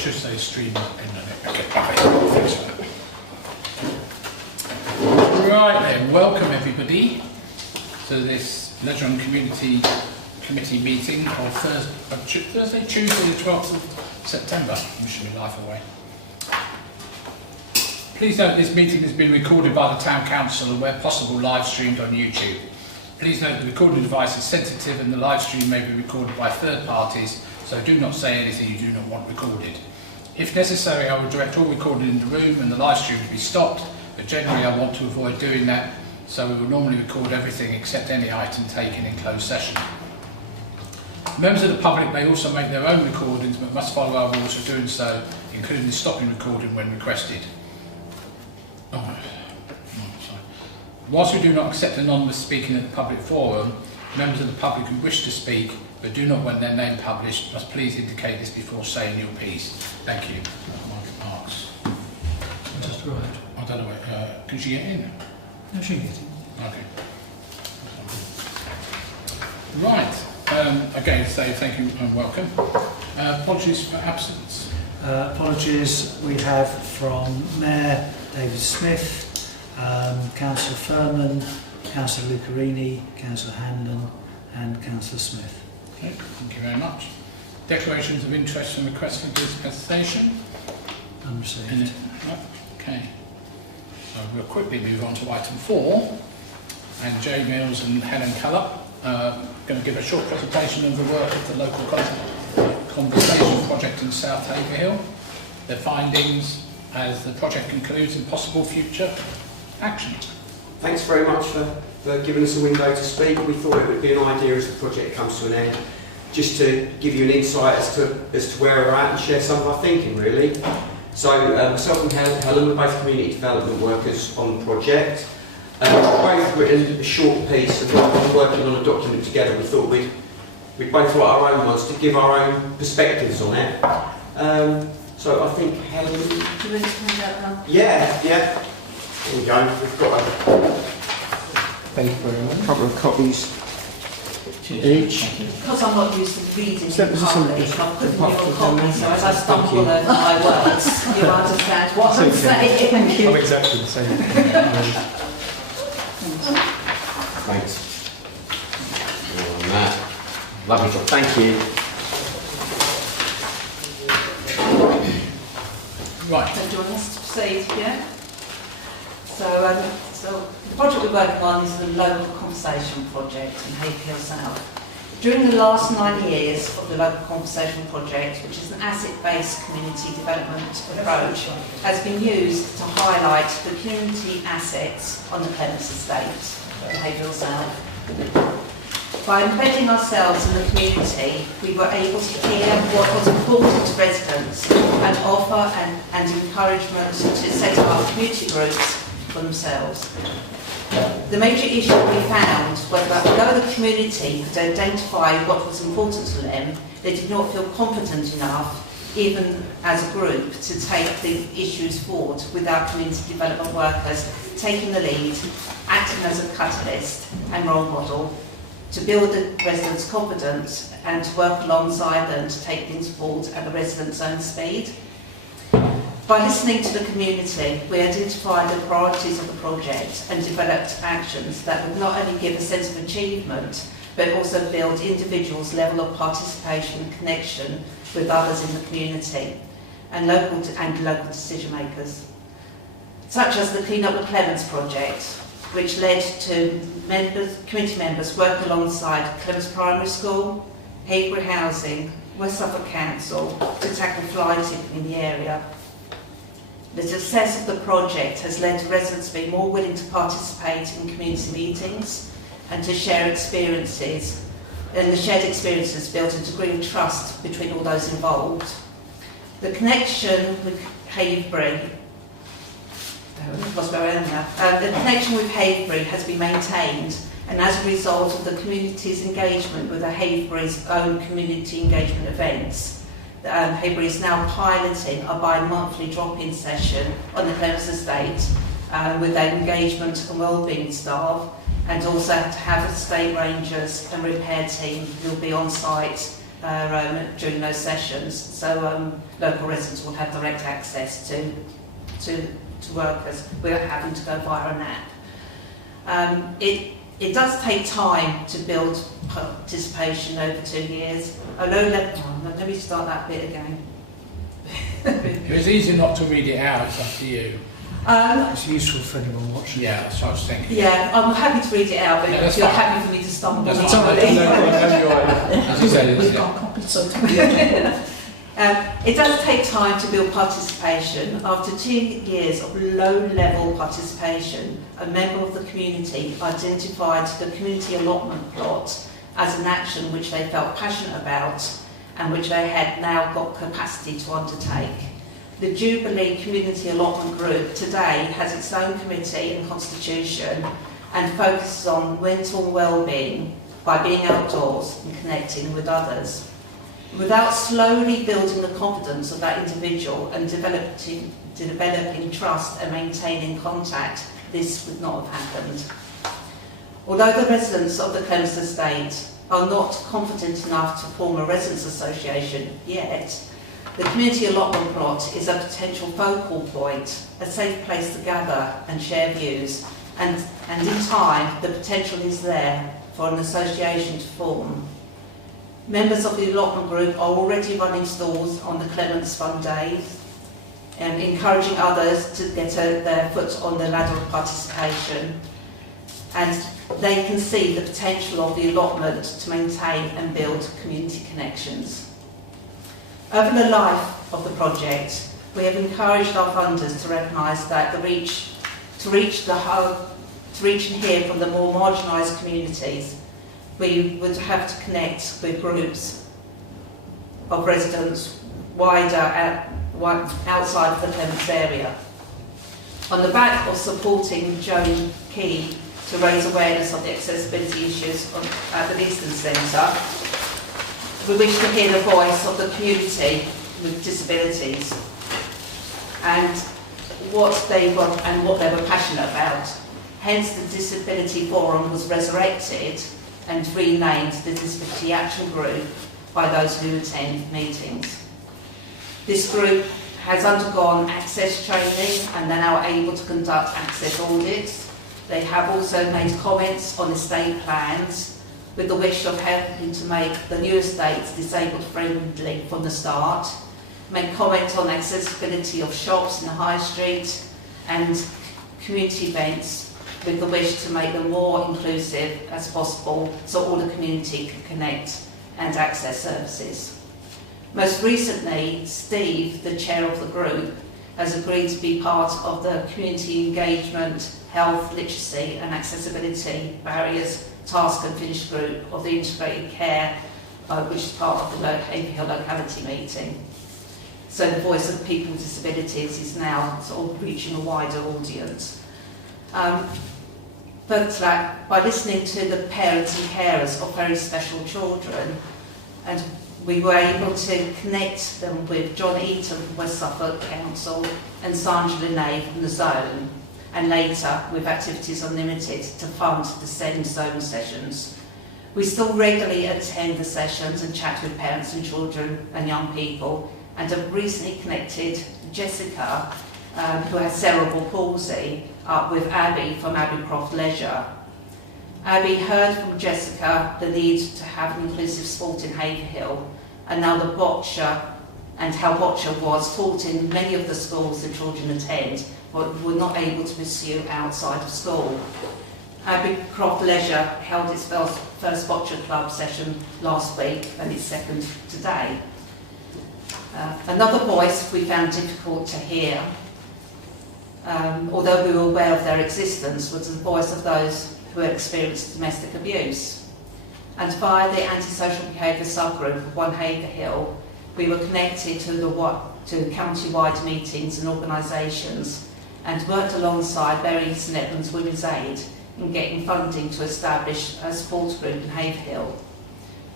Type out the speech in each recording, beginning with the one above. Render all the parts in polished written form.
should say stream in it. Okay, thanks for that. Right then, welcome everybody to this Leisure and Community Committee meeting of Thursday, Tuesday the 12th of September. I'm wishing my life away. Please note this meeting has been recorded by the Town Council and where possible live streamed on YouTube. Please note the recording device is sensitive and the live stream may be recorded by third parties, so do not say anything you do not want recorded. If necessary, I will direct all recording in the room and the live stream to be stopped, but generally I want to avoid doing that, so we will normally record everything except any item taken in closed session. Members of the public may also make their own recordings but must follow our rules for doing so, including stopping recording when requested. Whilst we do not accept anonymous speaking at the public forum, members of the public who wish to speak but do not want their name published must please indicate this before saying your piece. Thank you. Marks. Just arrived. I don't know, can she get in? No, she can get in. Okay. Right. Again, say thank you and welcome. Apologies for absence. Apologies we have from Mayor David Smith, Councillor Furman, Councillor Lucarini, Councillor Hanlon and Councillor Smith. Okay, thank you very much. Declarations of interest and requests for dispensation. Unreceived. Okay. So we'll quickly move on to item 4. And Jay Mills and Helen Cullop are going to give a short presentation of the work of the local conversation project in South Haverhill, their findings as the project concludes and possible future action. Thanks very much for giving us a window to speak. We thought it would be an idea as the project comes to an end, just to give you an insight as to where we're at and share some of our thinking really. So myself and Helen are both community development workers on the project. We've both written a short piece and rather than working on a document together we thought we'd both write our own ones to give our own perspectives on it. So I think Helen... Do you want to hand out now? Yeah. There we go. We've got Thank you very much. A couple of copies each. Because I'm not used to reading in public, I'm putting your Thank copy, so as I stumble over my words, you understand what I'm saying. Thank you. I'm exactly the same. Thanks. More on that. Lovely job. Thank you. Right. So do you want us to proceed, yeah? So the project we're working on is the local conversation project in Haverhill South. During the last 9 years of the local conversation project, which is an asset-based community development approach, has been used to highlight the community assets on the Clements estate in Haverhill South. By embedding ourselves in the community, we were able to hear what was important to residents and offer and encouragement to set up community groups for themselves. The major issue we found was that although the community could identify what was important to them, they did not feel confident enough, even as a group, to take the issues forward without community development workers taking the lead, acting as a catalyst and role model, to build the residents' confidence and to work alongside them to take things forward at the residents' own speed. By listening to the community, we identified the priorities of the project and developed actions that would not only give a sense of achievement, but also build individuals' level of participation and connection with others in the community and local decision makers. Such as the Clean Up the Clements project, which led to community members working alongside Clements Primary School, Haverhill Housing, West Suffolk Council to tackle fly tipping in the area. The success of the project has led to residents being more willing to participate in community meetings and to share experiences, and the shared experiences built a degree of trust between all those involved. The connection with Haverhill has been maintained, and as a result of the community's engagement with the Haverhill's own community engagement events, Haverhill is now piloting a bi-monthly drop-in session on the Clements estate with their engagement and wellbeing staff, and also to have estate rangers and repair team who will be on site during those sessions, so local residents will have direct access to workers without having to go via an app. It does take time to build participation over 2 years. Let me start that bit again. It was easy not to read it out, it's up to you. It's useful for anyone watching. Yeah, that's what I was thinking. Yeah, I'm happy to read it out, but Yeah, if that's you're fine. happy for me to stumble That's on fine. it. As you said, it's, We've yeah. got copies, so It does take time to build participation. After 2 years of low-level participation, a member of the community identified the community allotment plot as an action which they felt passionate about and which they had now got capacity to undertake. The Jubilee Community Allotment Group today has its own committee and constitution and focuses on mental well-being by being outdoors and connecting with others. Without slowly building the confidence of that individual and developing trust and maintaining contact, this would not have happened. Although the residents of the Clements Estate are not confident enough to form a residents' association yet, the community allotment plot is a potential focal point, a safe place to gather and share views, and in time the potential is there for an association to form. Members of the allotment group are already running stalls on the Clements Fun Days and encouraging others to get their foot on the ladder of participation, and they can see the potential of the allotment to maintain and build community connections. Over the life of the project, we have encouraged our funders to recognise that to reach and hear from the more marginalised communities, we would have to connect with groups of residents outside of the Clements area. On the back of supporting Joan Key to raise awareness of the accessibility issues at the Eastern Centre, we wish to hear the voice of the community with disabilities and what they were passionate about. Hence, the Disability Forum was resurrected and renamed the Disability Action Group by those who attend meetings. This group has undergone access training and they're now able to conduct access audits. They have also made comments on estate plans with the wish of helping to make the new estates disabled friendly from the start, make comments on accessibility of shops in the high street and community events with the wish to make them more inclusive as possible so all the community can connect and access services. Most recently, Steve, the chair of the group, has agreed to be part of the community engagement, health, literacy and accessibility barriers task and finish group of the integrated care, which is part of the Haverhill locality meeting. So the voice of people with disabilities is now sort of reaching a wider audience. But by listening to the parents and carers of very special children, and we were able to connect them with John Eaton from West Suffolk Council and Sandra Linney from the Zone, and later with Activities Unlimited to fund the SEND Zone sessions. We still regularly attend the sessions and chat with parents and children and young people, and have recently connected Jessica, who has cerebral palsy, up with Abby from Abbeycroft Leisure. Abby heard from Jessica the need to have an inclusive sport in Haverhill, and now the boccia and how boccia was taught in many of the schools the children attend, but were not able to pursue outside of school. Abbeycroft Leisure held its first boccia club session last week and its second today. Another voice we found difficult to hear, although we were aware of their existence, was the voice of those who experienced domestic abuse. And via the antisocial behaviour subgroup of One Haverhill, we were connected to county-wide meetings and organisations and worked alongside Bury St Edmunds Women's Aid in getting funding to establish a sports group in Haverhill.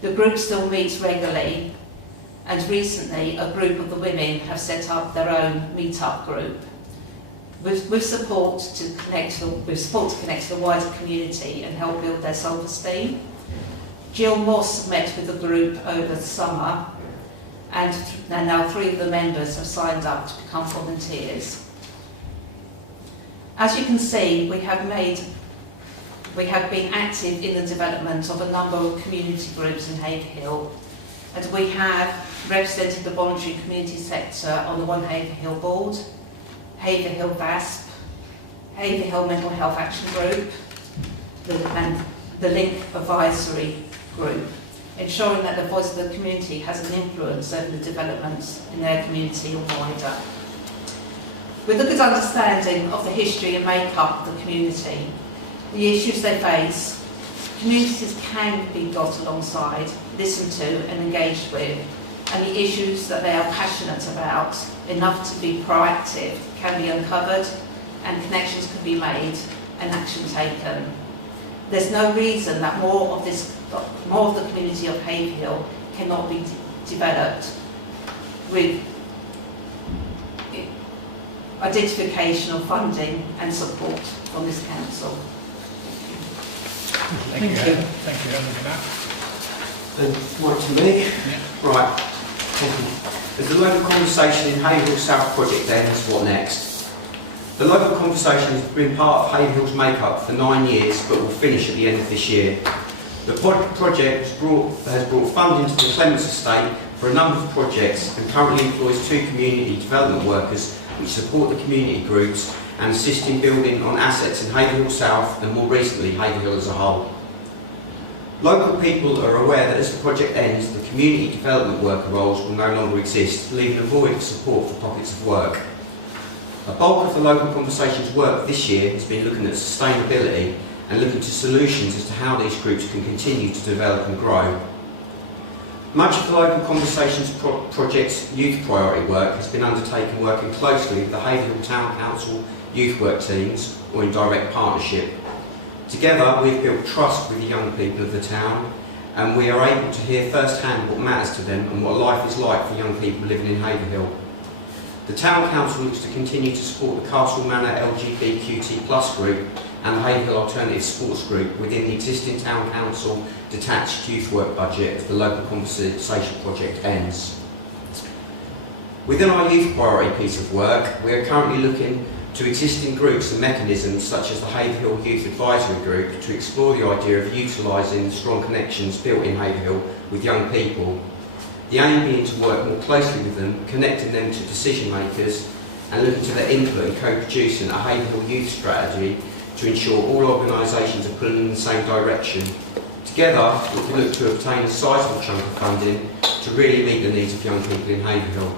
The group still meets regularly, and recently a group of the women have set up their own meet-up group with support to connect to the wider community and help build their self-esteem. Jill Moss met with the group over the summer, and now 3 of the members have signed up to become volunteers. As you can see, we have been active in the development of a number of community groups in Haverhill, and we have represented the voluntary community sector on the One Haverhill Board, Haverhill VASP, Haverhill Mental Health Action Group, and the Link Advisory Group, ensuring that the voice of the community has an influence over the developments in their community or wider. With a good understanding of the history and make-up of the community, the issues they face, communities can be got alongside, listened to and engaged with, and the issues that they are passionate about, enough to be proactive, can be uncovered and connections can be made and action taken. There's no reason that more of the community of Haverhill cannot be developed with identification of funding and support from this council. Thank you, Helen. Thank you, Helen, for that. And right to me. Yeah. Right. Thank you. As the local conversation in Haverhill South project ends, what next? The local conversation has been part of Haverhill's make-up for 9 years, but will finish at the end of this year. The project has brought funding to the Clements estate for a number of projects and currently employs 2 community development workers which support the community groups and assist in building on assets in Haverhill South and more recently Haverhill as a whole. Local people are aware that as the project ends, the community development worker roles will no longer exist, leaving a void of support for pockets of work. A bulk of the local conversations work this year has been looking at sustainability and looking to solutions as to how these groups can continue to develop and grow. Much of the local conversations project's youth priority work has been undertaken working closely with the Haverhill Town Council youth work teams or in direct partnership. Together we've built trust with the young people of the town and we are able to hear firsthand what matters to them and what life is like for young people living in Haverhill. The Town Council looks to continue to support the Castle Manor LGBTQT+ group and the Haverhill Alternative Sports Group within the existing Town Council detached youth work budget as the local conversation project ends. Within our youth priority piece of work, we are currently looking to existing groups and mechanisms such as the Haverhill Youth Advisory Group to explore the idea of utilising the strong connections built in Haverhill with young people. The aim being to work more closely with them, connecting them to decision makers and looking to their input and co-producing a Haverhill youth strategy to ensure all organisations are pulling in the same direction. Together, we can look to obtain a sizable chunk of funding to really meet the needs of young people in Haverhill.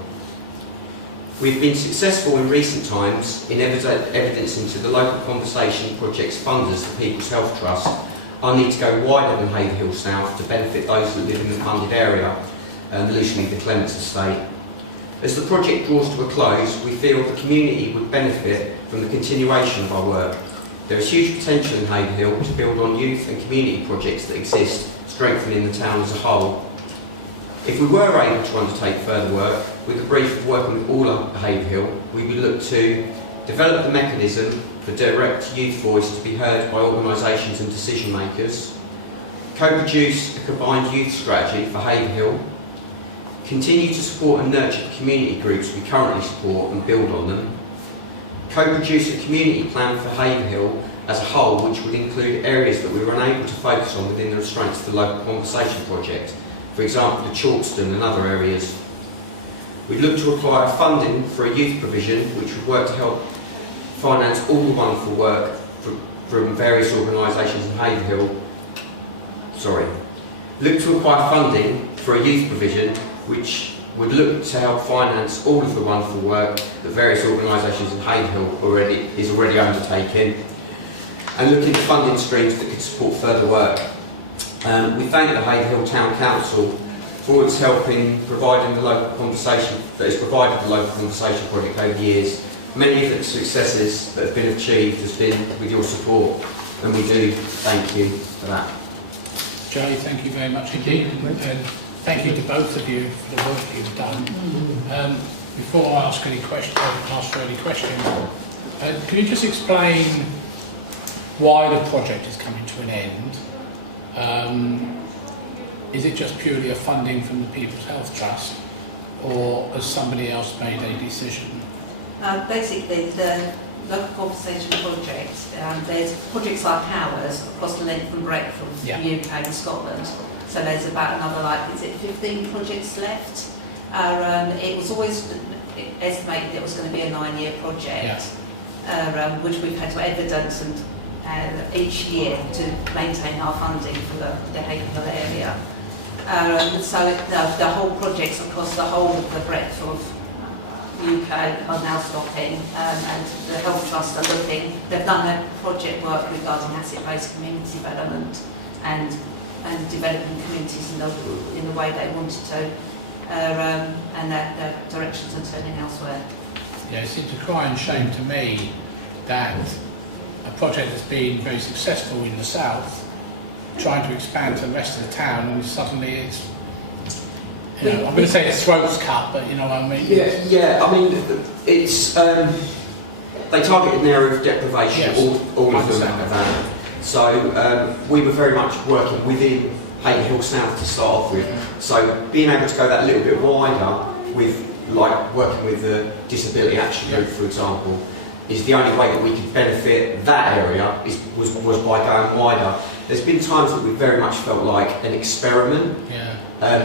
We've been successful in recent times in evidencing to the local conversation project's funders, the People's Health Trust, our need to go wider than Haverhill South to benefit those that live in the funded area, loosely the Clements estate. As the project draws to a close, we feel the community would benefit from the continuation of our work. There is huge potential in Haverhill to build on youth and community projects that exist, strengthening the town as a whole. If we were able to undertake further work, with the brief of working with all of Haverhill, we would look to develop the mechanism for direct youth voice to be heard by organisations and decision makers, co-produce a combined youth strategy for Haverhill, continue to support and nurture the community groups we currently support and build on them, co-produce a community plan for Haverhill as a whole which would include areas that we were unable to focus on within the restraints of the local conversation project, for example the Chalkston and other areas. We'd look to apply funding for a youth provision which would work to help finance all the wonderful work from various organisations in Haverhill. Look to acquire funding for a youth provision which would look to help finance all of the wonderful work that various organisations in Haverhill is already undertaking, and look into funding streams that could support further work. We thank the Haverhill Town Council for its help in providing the local conversation, that has provided the local conversation project over the years. Many of the successes that have been achieved has been with your support, and we do thank you for that. Jay, thank you very much indeed, and thank you to both of you for the work you've done. Before I ask any questions, can you just explain why the project is coming to an end? is it just purely a funding from the People's Health Trust, or has somebody else made a decision? Basically, the local compensation project, there's projects like ours across the length and breadth of Yeah. the UK and Scotland. So there's about another, like, is it 15 projects left? It was always estimated it was going to be a 9-year project, which we've had to evidence and each year to maintain our funding for the Haverhill area. So the whole projects across the whole of the breadth of UK are now stopping, and the Health Trust are looking. They've done a project work regarding asset-based community development and developing communities in the way they wanted to, and their directions are turning elsewhere. Yeah, it seems a crying shame to me that a project that's been very successful in the south, trying to expand to the rest of the town, and suddenly it's, you know, I'm going to say it's throat's cut, but you know what I mean? Yeah. I mean, it's they target an area of deprivation. Yes, all I of them understand have that. So we were very much working within Haverhill South to start off with. So being able to go that little bit wider with, like, working with the Disability Action Group, for example, is the only way that we could benefit that area was by going wider. There's been times that we've very much felt like an experiment,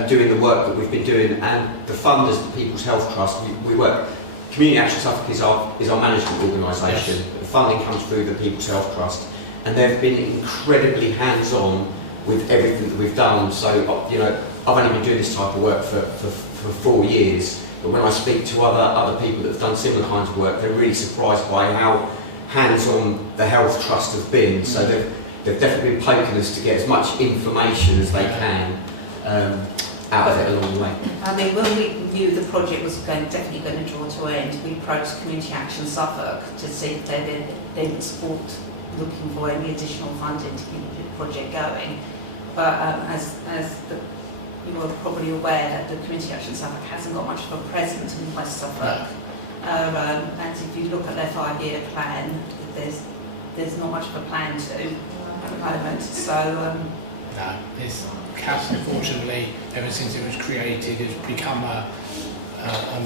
doing the work that we've been doing, and the funders, the People's Health Trust, we work. Community Action Suffolk is our management organisation. Yes. The funding comes through the People's Health Trust, and they've been incredibly hands-on with everything that we've done. So, you know, I've only been doing this type of work for 4 years, but when I speak to other people that have done similar kinds of work, they're really surprised by how hands-on the Health Trust have been. So they've definitely been poking us to get as much information as they can out of it along the way. I mean, when we knew the project was definitely going to draw to an end, we approached Community Action Suffolk to see if they'd been support looking for any additional funding to keep the project going. But as you are probably aware, that the Community Action Suffolk hasn't got much of a presence in West Suffolk. And if you look at their 5-year plan, there's not much of a plan at the moment. So no, this CAS, unfortunately, ever since it was created, has become a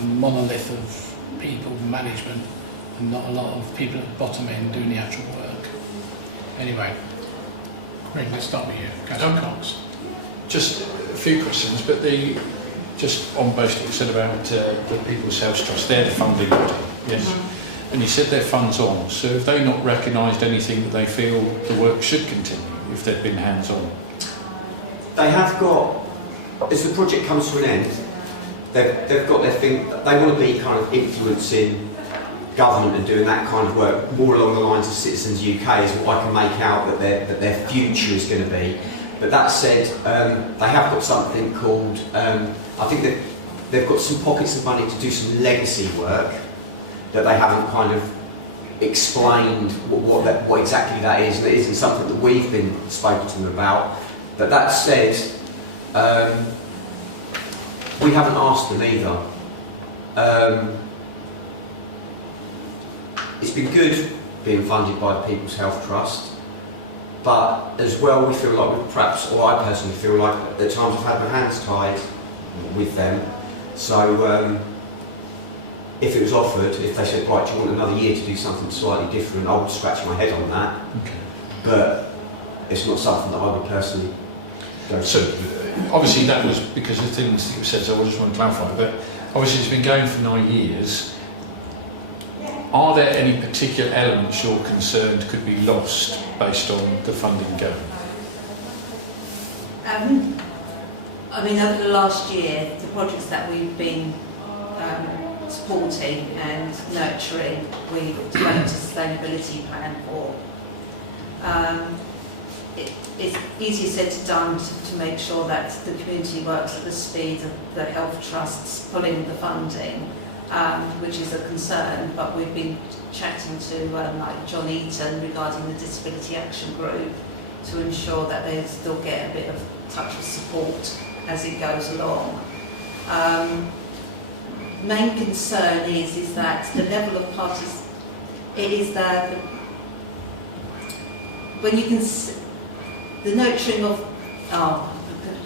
monolith of people management, and not a lot of people at the bottom end doing the actual work. Anyway, Greg, let's start with you. Councillor Cox. Just a few questions, but just on based what you said about the People's Health Trust, they're the funding body, yes? Mm-hmm. And you said their funds on, so have they not recognised anything that they feel the work should continue if they've been hands-on? They have got, as the project comes to an end, they've got their thing. They want to be kind of influencing government and doing that kind of work more along the lines of Citizens UK is what I can make out that their future is going to be. But that said, they have got something called, I think they've got some pockets of money to do some legacy work that they haven't kind of explained what exactly that is, and it isn't something that we've been spoken to them about. But that said, we haven't asked them either. It's been good being funded by the People's Health Trust, but as well we feel like or I personally feel like at times I've had my hands tied with them. So if it was offered, if they said, right, do you want another year to do something slightly different, I would scratch my head on that. Okay. But it's not something that I would personally go to. So obviously that was because of things that you said, so I just want to clarify, but obviously it's been going for 9 years. Are there any particular elements you're concerned could be lost based on the funding going? I mean, over the last year, the projects that we've been supporting and nurturing, we've developed a sustainability plan for. It's easier said than done to make sure that the community works at the speed of the health trusts pulling the funding, which is a concern, but we've been chatting to like John Eaton regarding the Disability Action Group to ensure that they still get a bit of touch of support as it goes along. Main concern is that the level of parties, it is that when you can, the nurturing of,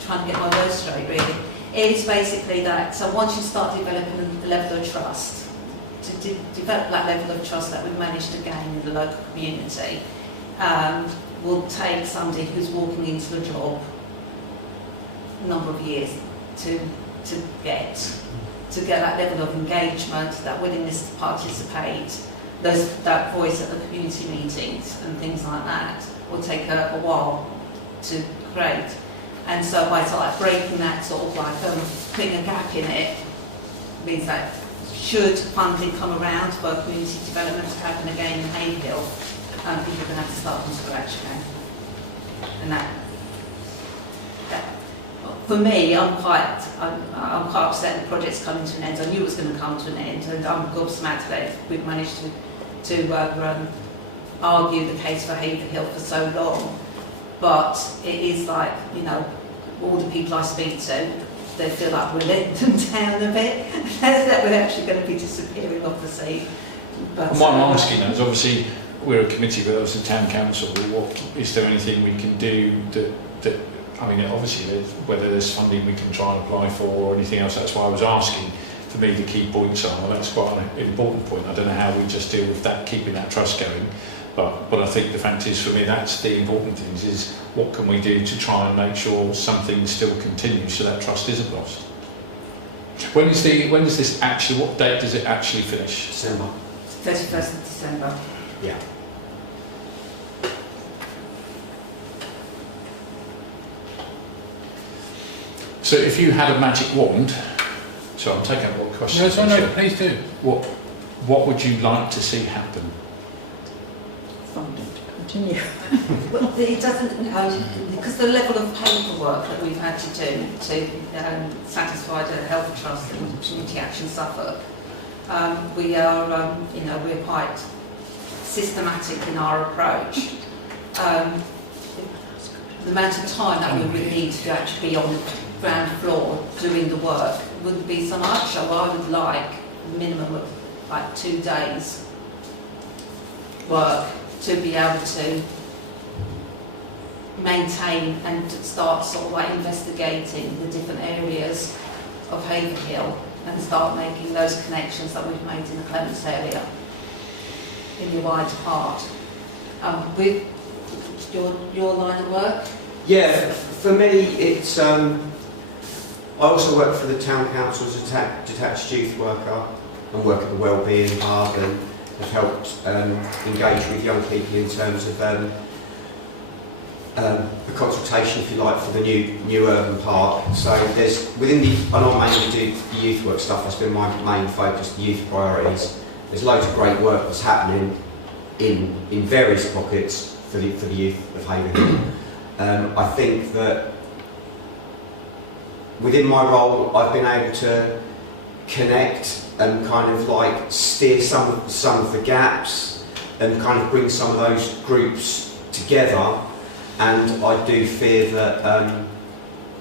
trying to get my words straight really. It is basically that, so once you start developing the level of trust, to develop that level of trust that we've managed to gain in the local community, will take somebody who's walking into the job a number of years to get that level of engagement, that willingness to participate, that voice at the community meetings and things like that will take a while to create. And so by sort of breaking that sort of like putting a gap in it means that should funding come around for community development to happen again in Haverhill, people are going to have to start from scratch again. And that for me, I'm quite upset the project's coming to an end. I knew it was going to come to an end, and I'm gobsmacked that we've managed to argue the case for Haverhill for so long. But it is like, you know, all the people I speak to, they feel like we're letting them down a bit, that we're actually going to be disappearing off the scene. But what I'm asking is, obviously, we're a committee, but as a town council, is there anything we can do that I mean, obviously, whether there's funding we can try and apply for or anything else, that's why I was asking. For me, the key points are, well, that's quite an important point. I don't know how we just deal with that, keeping that trust going. But I think the fact is, for me, that's the important things, is what can we do to try and make sure something still continues so that trust isn't lost. When does this actually, what date does it actually finish? December. 31st of December. Yeah. So if you had a magic wand, so I'm taking up what question. No, no, please do. What would you like to see happen? Funding to continue. Well, it doesn't, because the level of paperwork that we've had to do to satisfy the Health Trust and Community Action Suffolk, we are, you know, we're quite systematic in our approach. The amount of time that we would need to actually be on the ground floor doing the work wouldn't be so much, so I would like a minimum of like 2 days work to be able to maintain and start sort of like investigating the different areas of Haverhill and start making those connections that we've made in the Clements area in the wider part. With your line of work? Yeah, for me, it's. I also work for the town council as a detached youth worker and work at the Wellbeing Hub and have helped engage with young people in terms of the consultation, if you like, for the new urban park. So there's within the, and I mainly do the youth work stuff. That's been my main focus, the youth priorities. There's loads of great work that's happening in various pockets for the youth of Haverhill. I think that within my role, I've been able to connect and kind of like steer some of the gaps and kind of bring some of those groups together. And I do fear that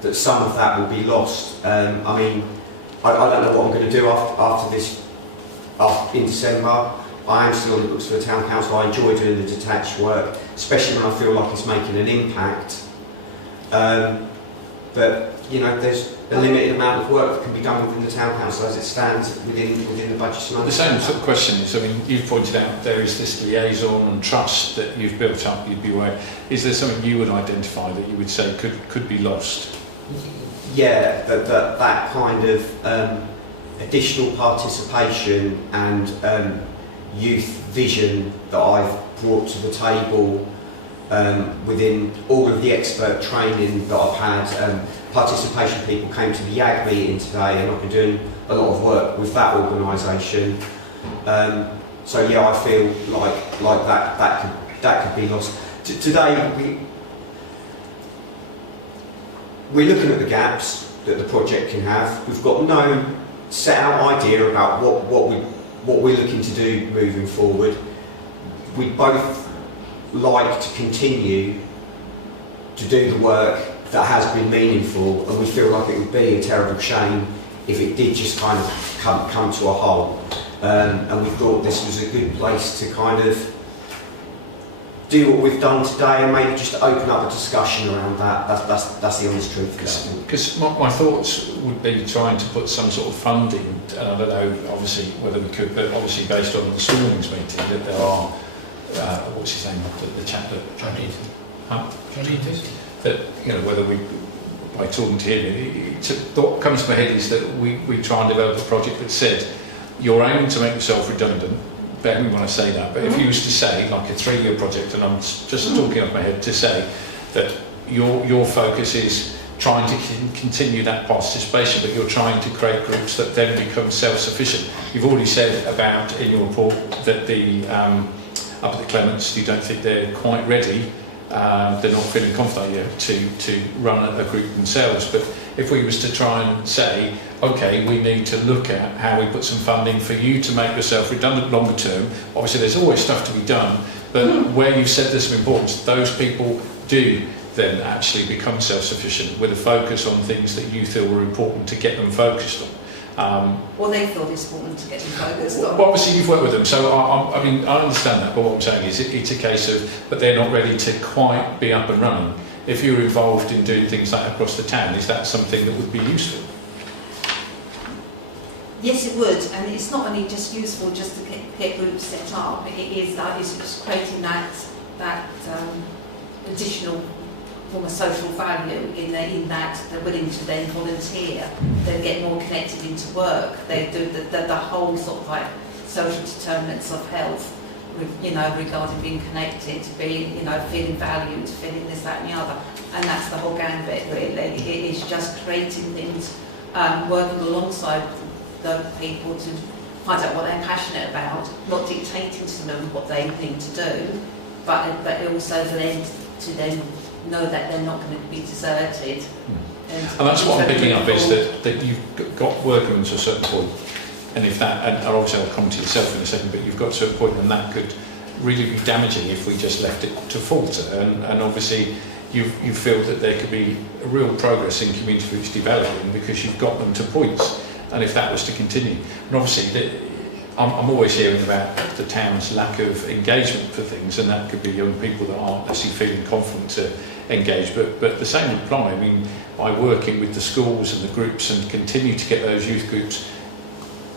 that some of that will be lost. I mean, I don't know what I'm going to do after this. In December, I am still on the books for the town council. I enjoy doing the detached work, especially when I feel like it's making an impact. But you know, there's a limited amount of work that can be done within the town council as it stands within the budget. The same sort of question is, I mean, you've pointed out there is this liaison and trust that you've built up, you'd be aware. Is there something you would identify that you would say could be lost? Yeah, that kind of additional participation and youth vision that I've brought to the table within all of the expert training that I've had. Participation people came to the YAG meeting today, and I've been doing a lot of work with that organisation. So yeah, I feel like that could be lost. Today we're looking at the gaps that the project can have. We've got no set out idea about what we're looking to do moving forward. We both like to continue to do the work that has been meaningful, and we feel like it would be a terrible shame if it did just kind of come to a halt. And we thought this was a good place to kind of do what we've done today and maybe just open up a discussion around that. That's the honest truth. Because my thoughts would be trying to put some sort of funding, and I don't know obviously whether we could, but obviously based on this morning's meeting that there are, what's his name, the chap that... John Eaton. Huh? John Eaton. That, you know, whether we, by talking to him, what comes to my head is that we try and develop a project that said, you're aiming to make yourself redundant, bear me when I say that, but if you was to say, like a 3-year project, and I'm just talking off my head, to say that your focus is trying to continue that participation, but you're trying to create groups that then become self-sufficient. You've already said about, in your report, that the up at the Clements, you don't think they're quite ready, they're not feeling confident yet to run a group themselves. But if we was to try and say, okay, we need to look at how we put some funding for you to make yourself redundant longer term. Obviously there's always stuff to be done, but where you've said there's some importance, those people do then actually become self-sufficient with a focus on things that you feel were important to get them focused on. Well, they thought it's important to get them focused on. Well, obviously you've worked with them, so I mean, I understand that, but what I'm saying is it's a case of, but they're not ready to quite be up and running. If you're involved in doing things like across the town, is that something that would be useful? Yes, it would, and it's not only just useful just to get groups set up, it is that it's just creating that additional form of social value in that they're willing to then volunteer, they get more connected into work, they do the whole sort of like social determinants of health, you know, regarding being connected, being, you know, feeling valued, feeling this, that and the other, and that's the whole gambit really. It is just creating things, working alongside the people to find out what they're passionate about, not dictating to them what they need to do, but also for them to then know that they're not going to be deserted. And that's what I'm picking up is that you've got working to a certain point, and if that, and obviously I'll come to yourself in a second, but you've got to a point and that could really be damaging if we just left it to falter, and obviously you feel that there could be a real progress in community groups developing because you've got them to points, and if that was to continue, and obviously I'm always hearing about the town's lack of engagement for things, and that could be young people that aren't actually feeling confident to engage, but the same would apply. I mean, by working with the schools and the groups and continue to get those youth groups,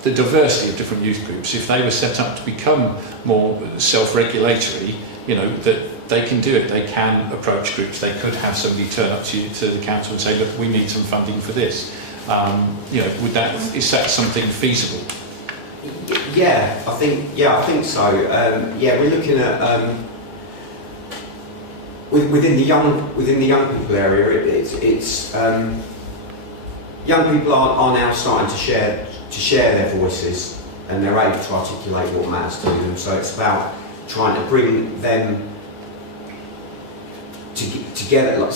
the diversity of different youth groups, if they were set up to become more self-regulatory, you know, that they can do it, they can approach groups, they could have somebody turn up to the council and say, look, we need some funding for this. You know, is that something feasible? Yeah, I think so. Yeah, we're looking at within the young people area. It's young people are now starting to share their voices, and they're able to articulate what matters to them. So it's about trying to bring them together. Like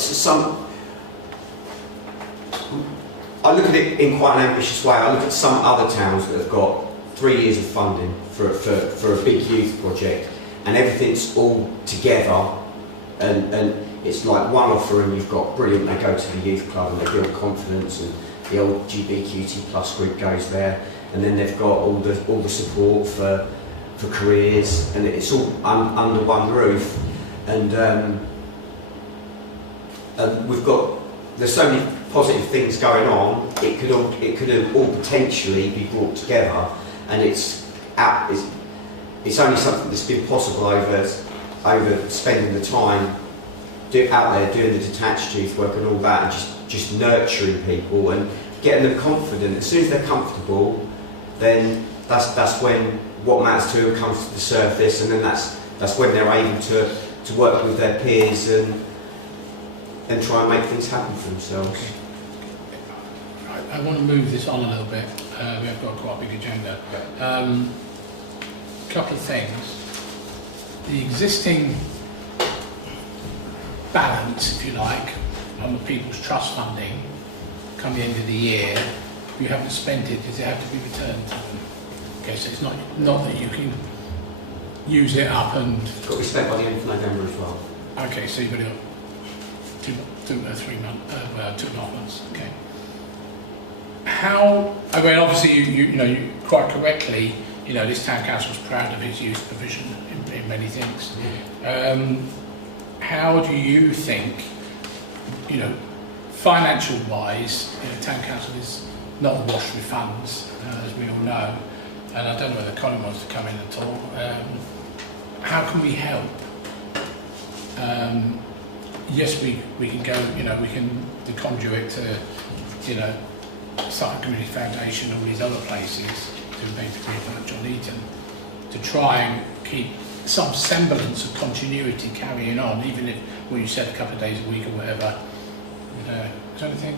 I look at it in quite an ambitious way. I look at some other towns that have got 3 years of funding for a big youth project, and everything's all together, and it's like one offer, and you've got brilliant. They go to the youth club and they build confidence, and the LGBTQ+ group goes there, and then they've got all the support for careers, and it's all under one roof, and there's so many positive things going on. It could all potentially be brought together. And it's only something that's been possible over spending the time out there doing the detached youth work and all that, and just nurturing people and getting them confident. As soon as they're comfortable, then that's when what matters to them comes to the surface, and then that's when they're able to work with their peers and try and make things happen for themselves. I want to move this on a little bit. We have got quite a big agenda. Couple of things. The existing balance, if you like, on the People's Trust funding, come the end of the year, if you haven't spent it, does it have to be returned to them? Okay, so it's not that you can use it up and... It's got to be spent by the end of November as well. Okay, so you've got 3 months, 2.5 months, okay. How, I mean, obviously you know, you quite correctly you know, this town council is proud of its youth provision in many things. How do you think, you know, financial wise, you know, town council is not awash with funds, as we all know, and I don't know whether Colin wants to come in at all. How can we help? Yes, we can go, you know, we can the conduit to, you know, Suffolk Community Foundation and all these other places, to maybe people like John Eaton, to try and keep some semblance of continuity carrying on, even if, well, you said a couple of days a week or whatever. Is there anything?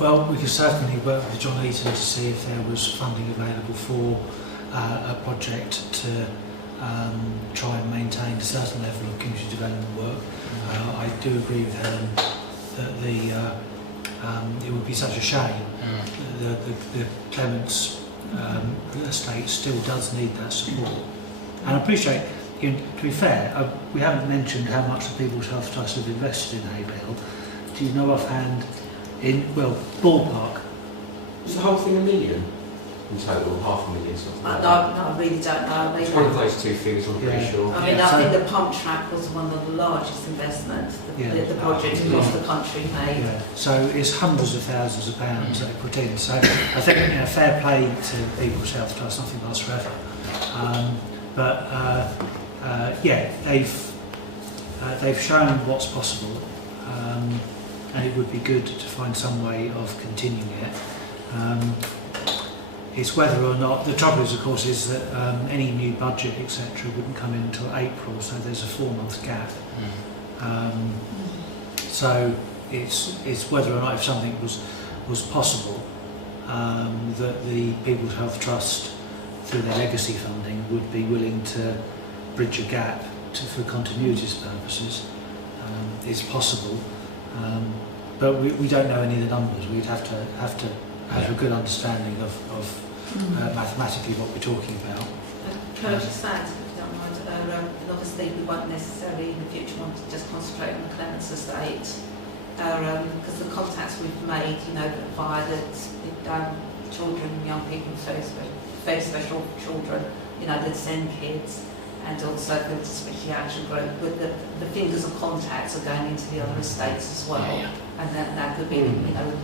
Well, we could certainly work with John Eaton to see if there was funding available for a project to try and maintain a certain level of community development work. I do agree with Helen that it would be such a shame. The Clements estate still does need that support. And I appreciate, you know, to be fair, we haven't mentioned how much the People's Health Trust have invested in Haverhill. Do you know offhand, well, ballpark? Was the whole thing $1 million in total, $500,000 something like No, that? I really don't know. It's one of those two figures, I'm pretty sure. I mean, Yeah, I so- think the pump track was one of the largest investments the project across the country made. Yeah. So it's hundreds of thousands of pounds that they put in. So I think, you know, fair play to People's Health Trust, nothing lasts forever. Yeah, they've shown what's possible, and it would be good to find some way of continuing it. It's whether or not, the trouble is, of course, is that any new budget, etc., wouldn't come in until April, so there's a 4-month gap. So it's whether or not, if something was possible, that the People's Health Trust, through their legacy funding, would be willing to bridge a gap for continuity's purposes. It's possible, but we don't know any of the numbers. We'd have to have a good understanding of mathematically what we're talking about. Can I just add, if you don't mind, and obviously we won't necessarily in the future want to just concentrate on the Clements estate, because the contacts we've made, you know, via the children, young people, very special children, you know, that send kids, and also the special action group, with the fingers of contacts are going into the other estates as well. And that could be, you know,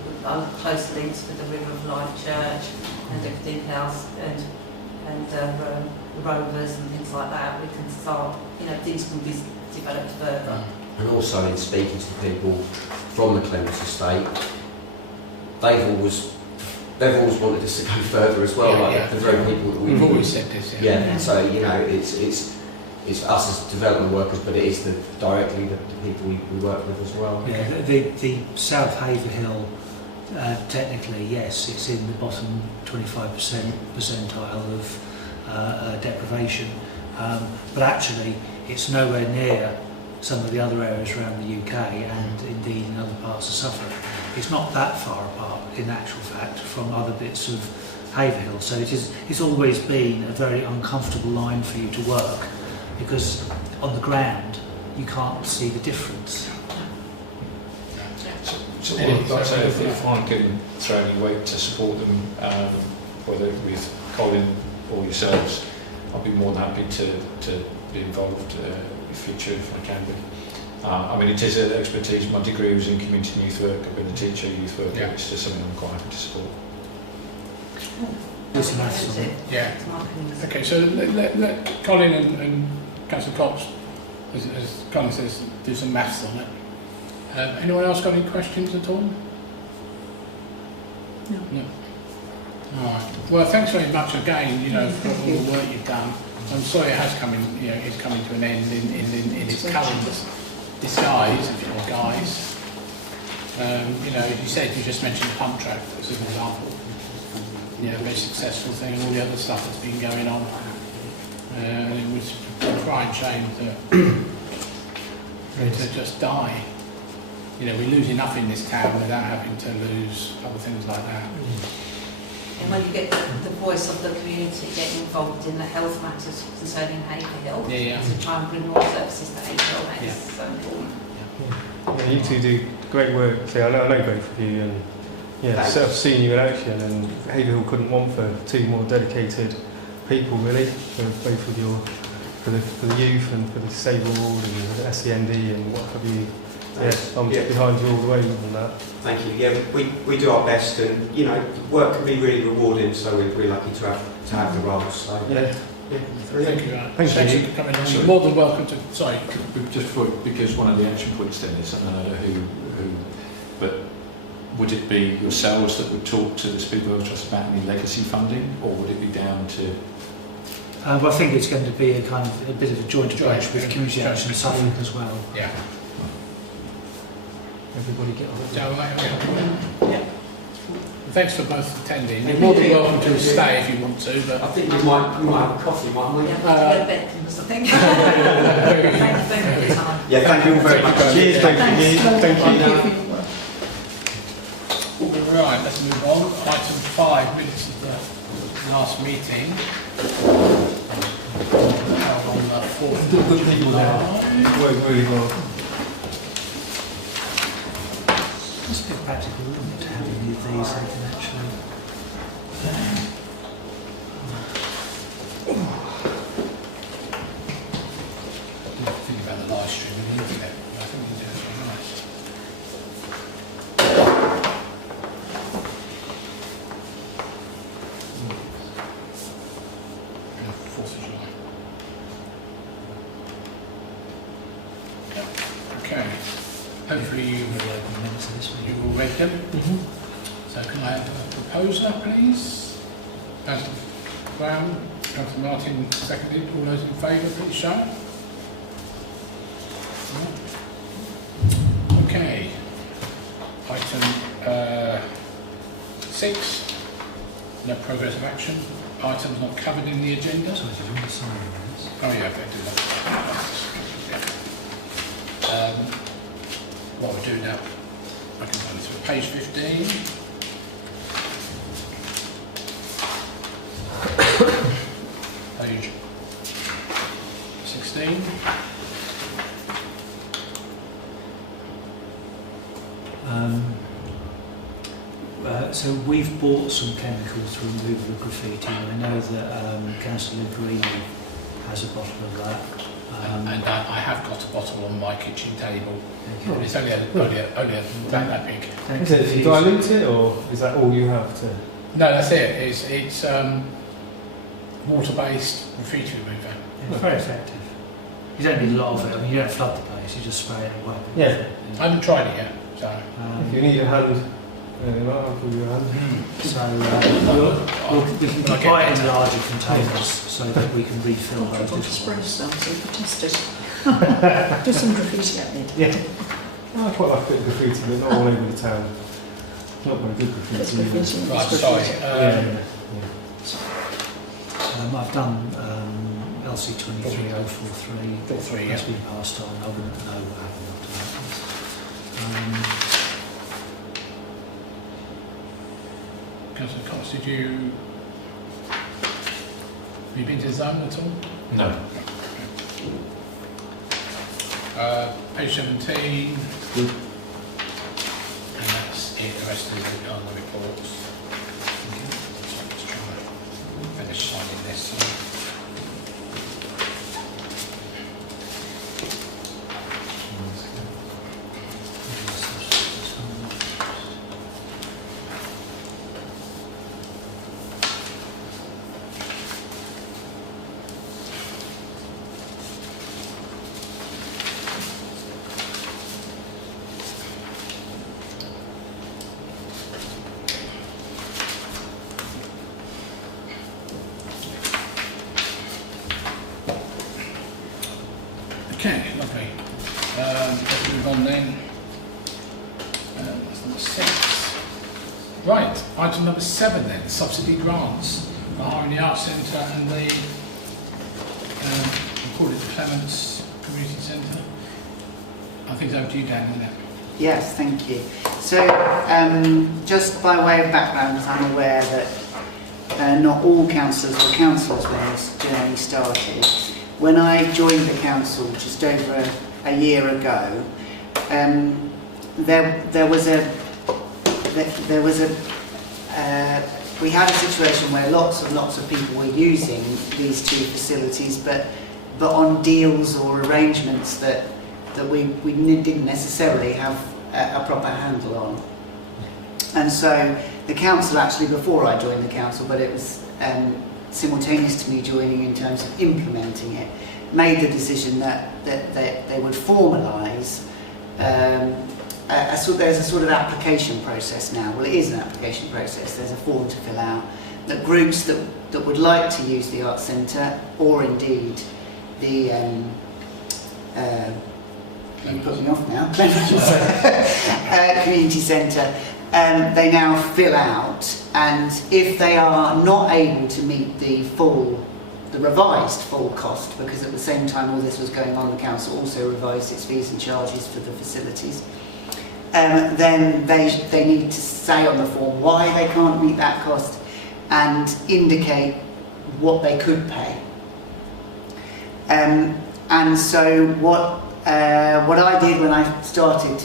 close links with the River of Life Church and everything else, and rovers and things like that. We can start, you know, things can be developed further. And also in speaking to the people from the Clements estate, they've always wanted us to go further as well, the very people that we've always said this. So, you know, it's us as development workers, but it is directly the people we work with as well. Yeah, the South Haverhill, technically, yes, it's in the bottom 25% percentile of deprivation, but actually it's nowhere near some of the other areas around the UK and indeed in other parts of Suffolk. It's not that far apart, in actual fact, from other bits of Haverhill. So it's always been a very uncomfortable line for you to work, because on the ground you can't see the difference. So like I say, if I can throw any weight to support them, whether with Colin or yourselves, I'll be more than happy to be involved in the future if I can be. I mean, it is an expertise. My degree was in community youth work. I've been a teacher of youth work. Yeah. It's just something I'm quite happy to support. Okay, so let Colin and Councillor Cox, as Colin says, do some maths on it. Anyone else got any questions at all? No. All right. Well, thanks very much again, you know, for all the work you've done. I'm sorry it has come in, you know, it's coming to an end in its current disguise, if you will, guys. You know, as you said, you just mentioned the pump track as an example. You know, a very successful thing, and all the other stuff that's been going on. And it was a crying shame to just die. You know, we lose enough in this town without having to lose other things like that. And when you get the voice of the community getting involved in the health matters concerning Haverhill, to try and bring more services to Haverhill, that is so important. Yeah, you two do great work. See, I know both of you, and sort of seeing you in action, and Haverhill couldn't want for two more dedicated people really, for both with your for the youth and for the disabled and the SEND and what have you. Yes, I'm behind you all the way on that. Thank you. Yeah, we do our best, and you know, work can be really rewarding. So we're lucky to have the roles. So Yeah. Thank you. Thank you. For coming on. You're more than welcome to. Sorry. Just because one of the action points then is, I don't know who, but would it be yourselves that would talk to the Speedwell Trust about any legacy funding, or would it be down to? Well, I think it's going to be a kind of a bit of a joint approach with Community Action Suffolk as well. Yeah. Everybody get on. Is that all right? Yeah. Thanks for both attending. You're more than welcome to stay if you want to, but I think we might have a coffee, mightn't we? Yeah, we'll go to bed, I think. Thank you for your time. Yeah, thank you all very much. Cheers, thank you. Thank you. right, let's move on. Item 5, minutes of the last meeting. Held on the 4th Good people there. Work really well. Must be a practical limit to have any of these they can actually. Think about the live stream and the internet. I think we can do it very nice. And 4th of July. Yeah. Okay. Hopefully you all read them. So can I have a proposer, please? Councillor Brown, Councillor Martin, seconded. All those in favour, please show. Okay. Item 6. No progress of action. Items not covered in the agenda. Sorry, did you want to sign this? Oh yeah, okay, do that. What we do now, I can run through page 15. Page 16. So we've bought some chemicals to remove the graffiti. I know that Councillor Green has a bottle of that. And I have got a bottle on my kitchen table. Okay. It's only about that big. Is it to dilute it, or is that all you have to? No, that's it. It's water-based graffiti remover. It's very effective. You don't need a lot of it. I mean, you don't flood the place. You just spray it and wipe it. Yeah. I haven't tried it yet, so. If you need a hand, I'll give you a hand. So we can buy it in larger containers so that we can refill I those. want to spray some so you can test it. Do some graffiti at me. Yeah. I quite like a bit of graffiti, but not all over the town. Not very good That's graffiti. graffiti. Right, It's sorry. graffiti. I've done LC 23043. 43, yeah. That's been passed on. I wouldn't know what happened after that. Councillor Cox, have you been to Zone at all? No. Page 17. Good. And that's it, the rest of it on the reports. So let's try and finish signing this. Okay, lovely. Let's move on then. That's number 6. Right, item number 7 then, subsidy grants for hiring the Arts Centre and the, we call it the Clements Community Centre. I think it's over to you, Dan, isn't it? Yes, thank you. So, just by way of background, I'm aware that not all councillors were councillors when this journey started. When I joined the council just over a year ago, there was a we had a situation where lots and lots of people were using these two facilities, but on deals or arrangements that we didn't necessarily have a proper handle on. And so the council, actually before I joined the council, but it was simultaneous to me joining in terms of implementing it, made the decision that they would formalise there's a sort of application process now. Well, it is an application process. There's a form to fill out that groups that would like to use the Arts Centre, or indeed the you put me off now, community centre, they now fill out, and if they are not able to meet the revised full cost, because at the same time all this was going on, the council also revised its fees and charges for the facilities, then they need to say on the form why they can't meet that cost and indicate what they could pay. And so what I did when I started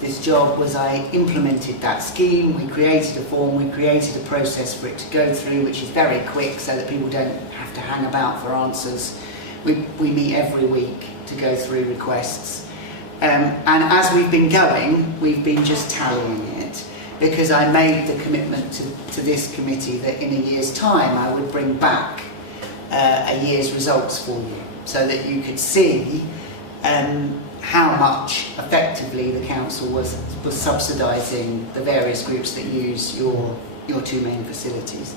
this job was I implemented that scheme. We created a form, we created a process for it to go through, which is very quick so that people don't have to hang about for answers. We meet every week to go through requests. And as we've been going, we've been just tallying it, because I made the commitment to this committee that in a year's time I would bring back a year's results for you, so that you could see how much effectively the council was subsidising the various groups that use your two main facilities.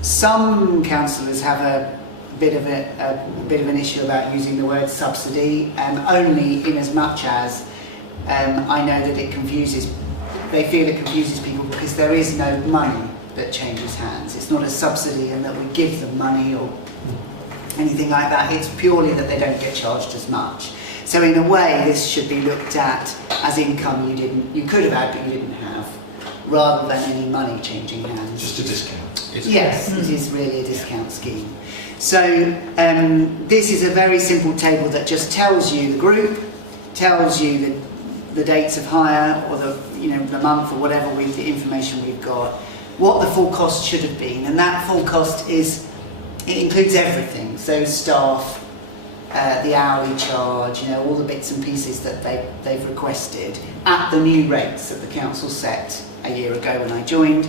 Some councillors have a bit of an issue about using the word subsidy, only in as much as I know that they feel it confuses people, because there is no money that changes hands. It's not a subsidy in that we give them money or anything like that. It's purely that they don't get charged as much. So in a way, this should be looked at as income you could have had but you didn't have, rather than any money changing hands. Just a discount. Yes, it is really a discount scheme. So this is a very simple table that just tells you the group, tells you the dates of hire, or the month or whatever with the information we've got, what the full cost should have been, and that full cost it includes everything. So staff, the hourly charge, all the bits and pieces that they've requested at the new rates that the council set a year ago when I joined.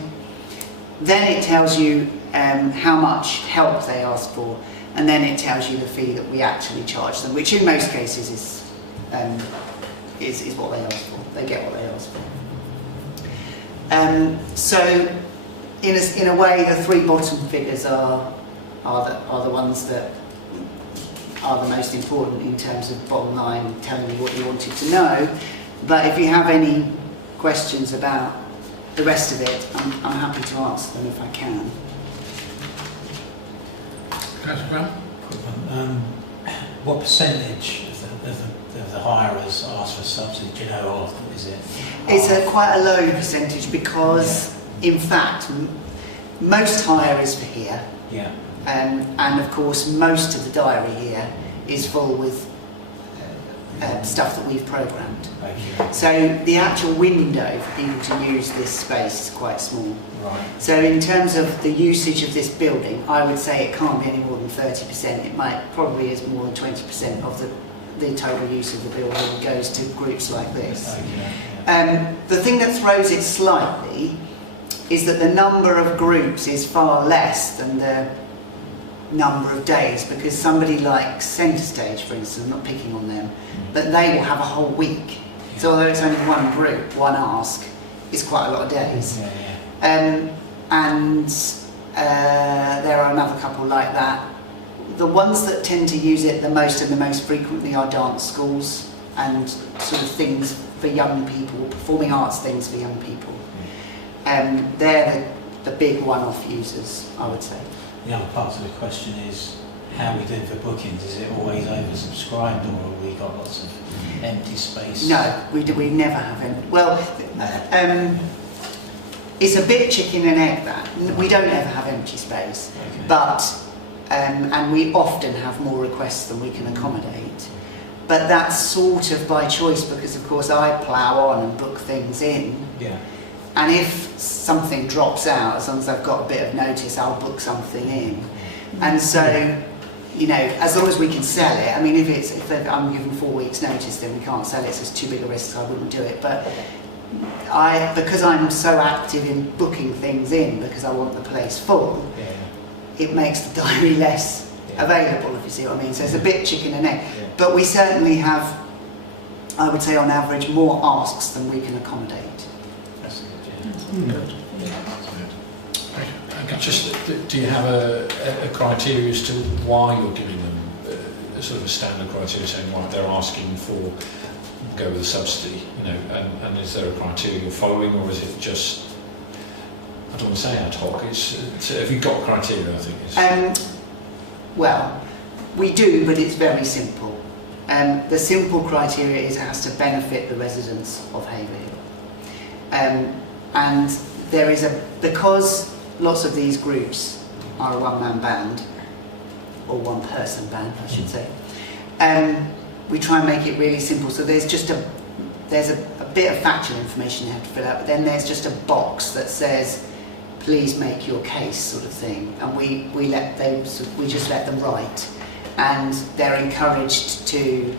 Then it tells you how much help they asked for, and then it tells you the fee that we actually charge them, which in most cases is what they ask for. They get what they ask for. So in a way, the three bottom figures are the ones that are the most important in terms of bottom line, telling you what you wanted to know. But if you have any questions about the rest of it, I'm happy to answer them if I can. Councillor Brown? What percentage of the hirers ask for subsidy? Do you know, or is it? It's quite a low percentage, because, in fact, most hire is for here. Yeah. And of course, most of the diary here is full with stuff that we've programmed. Okay. So the actual window for people to use this space is quite small. Right. So in terms of the usage of this building, I would say it can't be any more than 30%. It probably is more than 20% of the total use of the building goes to groups like this. Okay. The thing that throws it slightly is that the number of groups is far less than the number of days, because somebody like Centre Stage, for instance, I'm not picking on them, but they will have a whole week. So although it's only one group, one ask, it's quite a lot of days. And there are another couple like that. The ones that tend to use it the most and the most frequently are dance schools and sort of things for young people, performing arts things for young people. They're the big one-off users, I would say. The other part of the question is, how are we doing for bookings? Is it always oversubscribed, or have we got lots of empty space? No, we never have empty. Well, it's a bit chicken and egg, that. We don't ever have empty space, okay. But and we often have more requests than we can accommodate. But that's sort of by choice, because of course I plough on and book things in. Yeah. And if something drops out, as long as I've got a bit of notice, I'll book something in. And so, you know, as long as we can sell it, I mean, if I'm given 4 weeks notice, then we can't sell it, so it's too big a risk, so I wouldn't do it. But because I'm so active in booking things in, because I want the place full, it makes the diary less available, if you see what I mean. So it's a bit chicken and egg. But we certainly have, I would say on average, more asks than we can accommodate. That's good, Just, do you have a criteria as to why you're giving them a sort of a standard criteria, saying, right, they're asking for, go with a subsidy, you know, and is there a criteria you're following, or is it just, I don't want to say ad hoc, have you got criteria, I think? Well, we do, but it's very simple. The simple criteria is it has to benefit the residents of Haverhill. And there is because lots of these groups are a one-man band, or one-person band, I should say, we try and make it really simple. So there's a bit of factual information you have to fill out, but then there's just a box that says, please make your case, sort of thing, and we just let them write, and they're encouraged to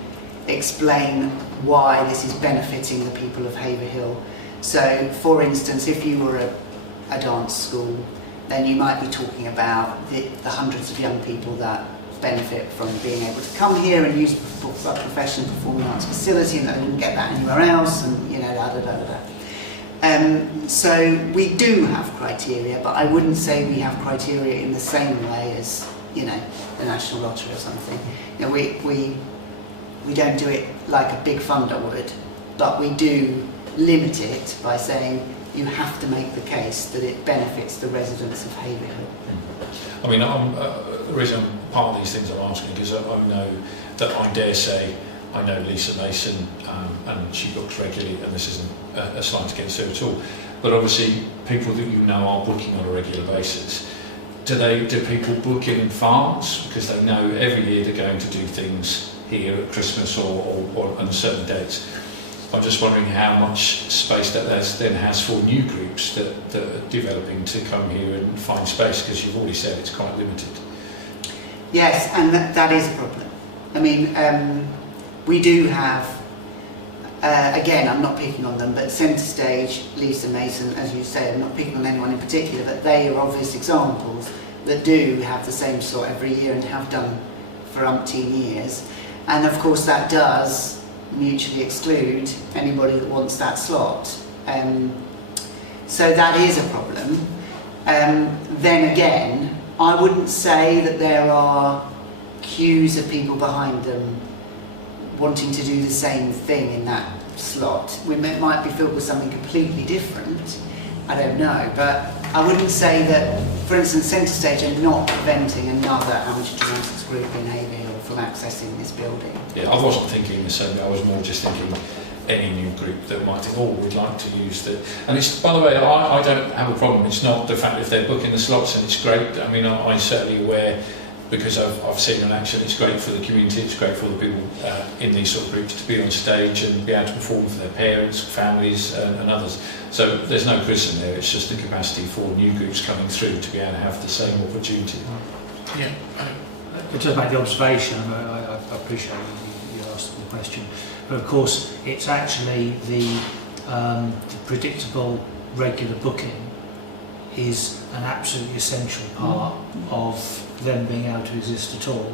explain why this is benefiting the people of Haverhill. So, for instance, if you were a dance school, then you might be talking about the hundreds of young people that benefit from being able to come here and use a professional performing arts facility, and they wouldn't get that anywhere else, and you know, da da da da. So we do have criteria, but I wouldn't say we have criteria in the same way as, you know, the National Lottery or something. You know, we don't do it like a big funder would, but we do limit it by saying you have to make the case that it benefits the residents of Haverhill. I mean, the reason part of these things I'm asking is I know that I dare say I know Lisa Mason, and she books regularly, and this isn't a slight against her at all, but obviously people that you know are booking on a regular basis. Do people book in advance because they know every year they're going to do things here at Christmas or on certain dates? I'm just wondering how much space that then has for new groups that are developing to come here and find space, because you've already said it's quite limited. Yes, and that is a problem. I mean, we do have, again, I'm not picking on them, but Centre Stage, Lisa Mason, as you say, I'm not picking on anyone in particular, but they are obvious examples that do have the same slot every year and have done for umpteen years. And of course that does mutually exclude anybody that wants that slot. So that is a problem. Then again, I wouldn't say that there are queues of people behind them wanting to do the same thing in that slot. It might be filled with something completely different, I don't know, but I wouldn't say that, for instance, Centre Stage are not preventing another amateur gymnastics group in Haverhill from accessing this building. Yeah, I wasn't thinking the same, I was more just thinking any new group that might think, oh, we'd like to use the... And it's, by the way, I don't have a problem, it's not the fact if they're booking the slots, and it's great. I mean, I'm certainly aware, because I've seen an action, it's great for the community, it's great for the people in these sort of groups to be on stage and be able to perform for their parents, families and others. So there's no criticism there, it's just the capacity for new groups coming through to be able to have the same opportunity. Yeah. Just make the observation, I appreciate you asking the question, but of course it's actually the predictable regular booking is an absolutely essential part of them being able to exist at all.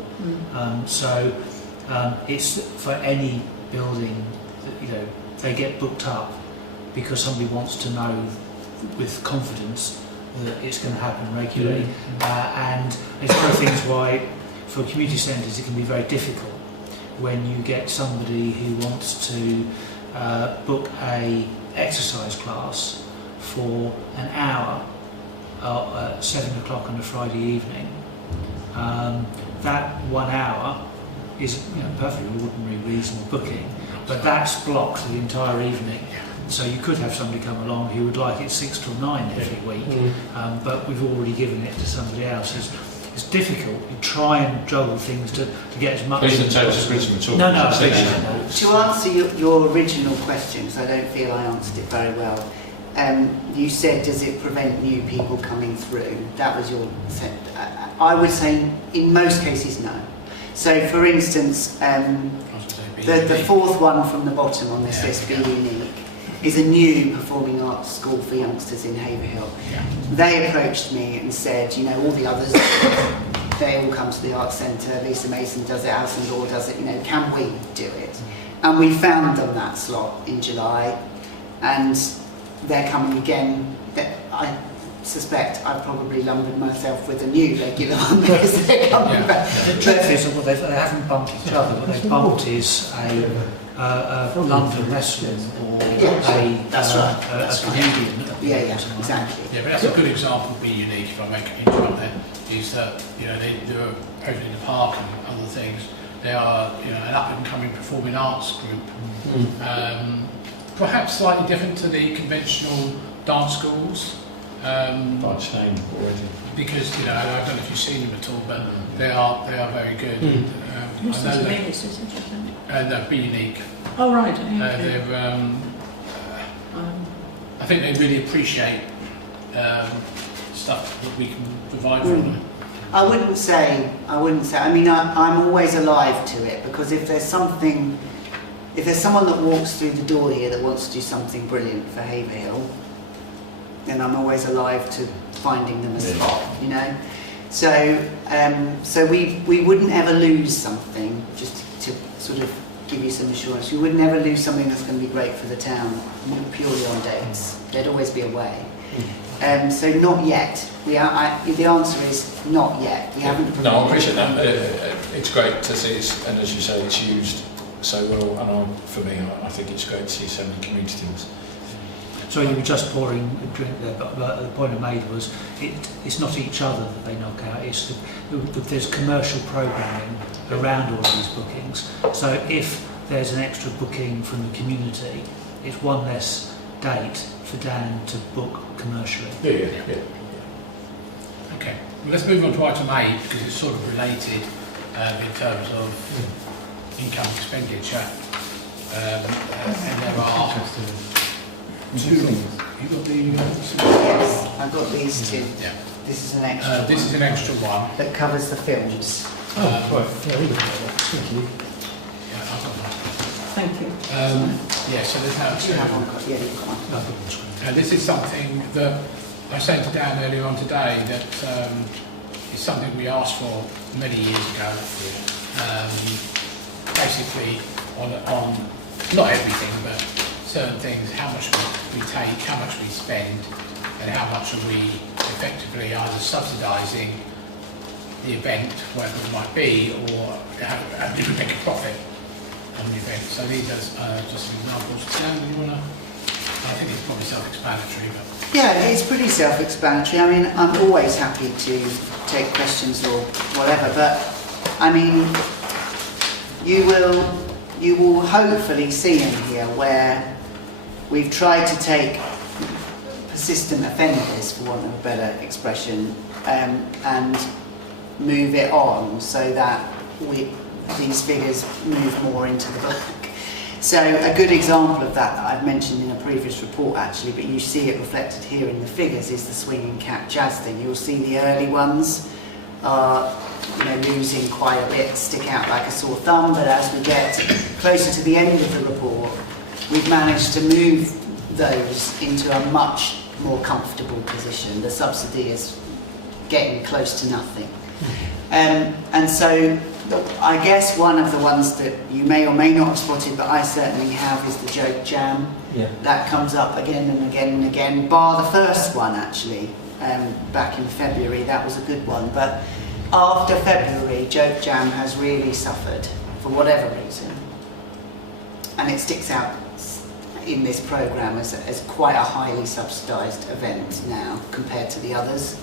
So it's for any building that, you know, they get booked up because somebody wants to know with confidence that it's going to happen regularly. And it's one of the things why for community centres it can be very difficult when you get somebody who wants to book a exercise class for an hour at 7 o'clock on a Friday evening. That 1 hour is, you know, perfectly ordinary, reasonable booking, but that's blocked the entire evening. So you could have somebody come along who would like it 6 till 9 every week, but we've already given it to somebody else. It's difficult. You try and juggle things to get as much. Please don't tell us at all. No, I appreciate that. To answer your original question, because I don't feel I answered it very well, you said, does it prevent new people coming through? That was your. I would say in most cases no. So, for instance, the fourth one from the bottom on this list, Be Unique, is a new performing arts school for youngsters in Haverhill. Yeah. They approached me and said, you know, all the others, they all come to the Arts Centre, Lisa Mason does it, Alison Gore does it, you know, can we do it? And we found them that slot in July, and they're coming again. I suspect I've probably lumbered myself with a new regular one because they're coming back. The truth is that they haven't bumped each other. What they've bumped is a London wrestling or a comedian. Yeah, exactly. Yeah, but that's a good example of Be Unique, if I make an interrupt there, is that, you know, they're opening the park and other things. They are, you know, an up-and-coming performing arts group. Perhaps slightly different to the conventional dance schools. By shame already. Because, you know, I don't know if you've seen them at all, but they are very good. Who's I know the that, name? Is they're Be Unique. Oh, right. Okay. They're, I think they really appreciate stuff that we can provide for them. I wouldn't say. I mean, I'm always alive to it, because if there's someone that walks through the door here that wants to do something brilliant for Haverhill, then I'm always alive to finding them a spot, you know. So we wouldn't ever lose something, just to sort of give you some assurance. We wouldn't ever lose something that's going to be great for the town purely on dates. There'd always be a way. So not yet. The answer is not yet. We haven't. No, I appreciate that. It's great to see it, and as you say, it's used so well. And for me, I think it's great to see so many community teams. Sorry, you were just pouring a drink there, but the point I made was it's not each other that they knock out, it's there's commercial programming around all of these bookings. So if there's an extra booking from the community, it's one less date for Dan to book commercially. Yeah. Okay, well, let's move on to item 8, because it's sort of related in terms of income expenditure. And there are two. You got the? Yes, I've got these two. Yeah. This is an extra. This is an extra one. That covers the films. Right. Yeah, we got that. Thank you. Yeah, I've got that. Thank you. Yeah, so there's now You have one. Yeah, you've got one. and this is something that I was saying to Dan earlier on today, that is something we asked for many years ago. Basically, on not everything, but certain things, how much we take, how much we spend, and how much are we effectively either subsidising the event, whatever it might be, or how do we make a profit on the event. So these are just some examples. Dan, you want to? I think it's probably self-explanatory, but... Yeah, it's pretty self-explanatory. I mean, I'm always happy to take questions or whatever, but I mean, you will hopefully see in here where we've tried to take persistent offenders, for want of a better expression, and move it on so that these figures move more into the black. So a good example of that I've mentioned in a previous report actually, but you see it reflected here in the figures, is the swinging cat jazz thing. You'll see the early ones are, you know, losing quite a bit, stick out like a sore thumb, but as we get closer to the end of the report, we've managed to move those into a much more comfortable position. The subsidy is getting close to nothing. And so I guess one of the ones that you may or may not have spotted, but I certainly have, is the joke jam. Yeah. That comes up again and again and again, bar the first one actually, back in February. That was a good one, but after February, joke jam has really suffered for whatever reason, and it sticks out in this programme as quite a highly subsidised event now compared to the others,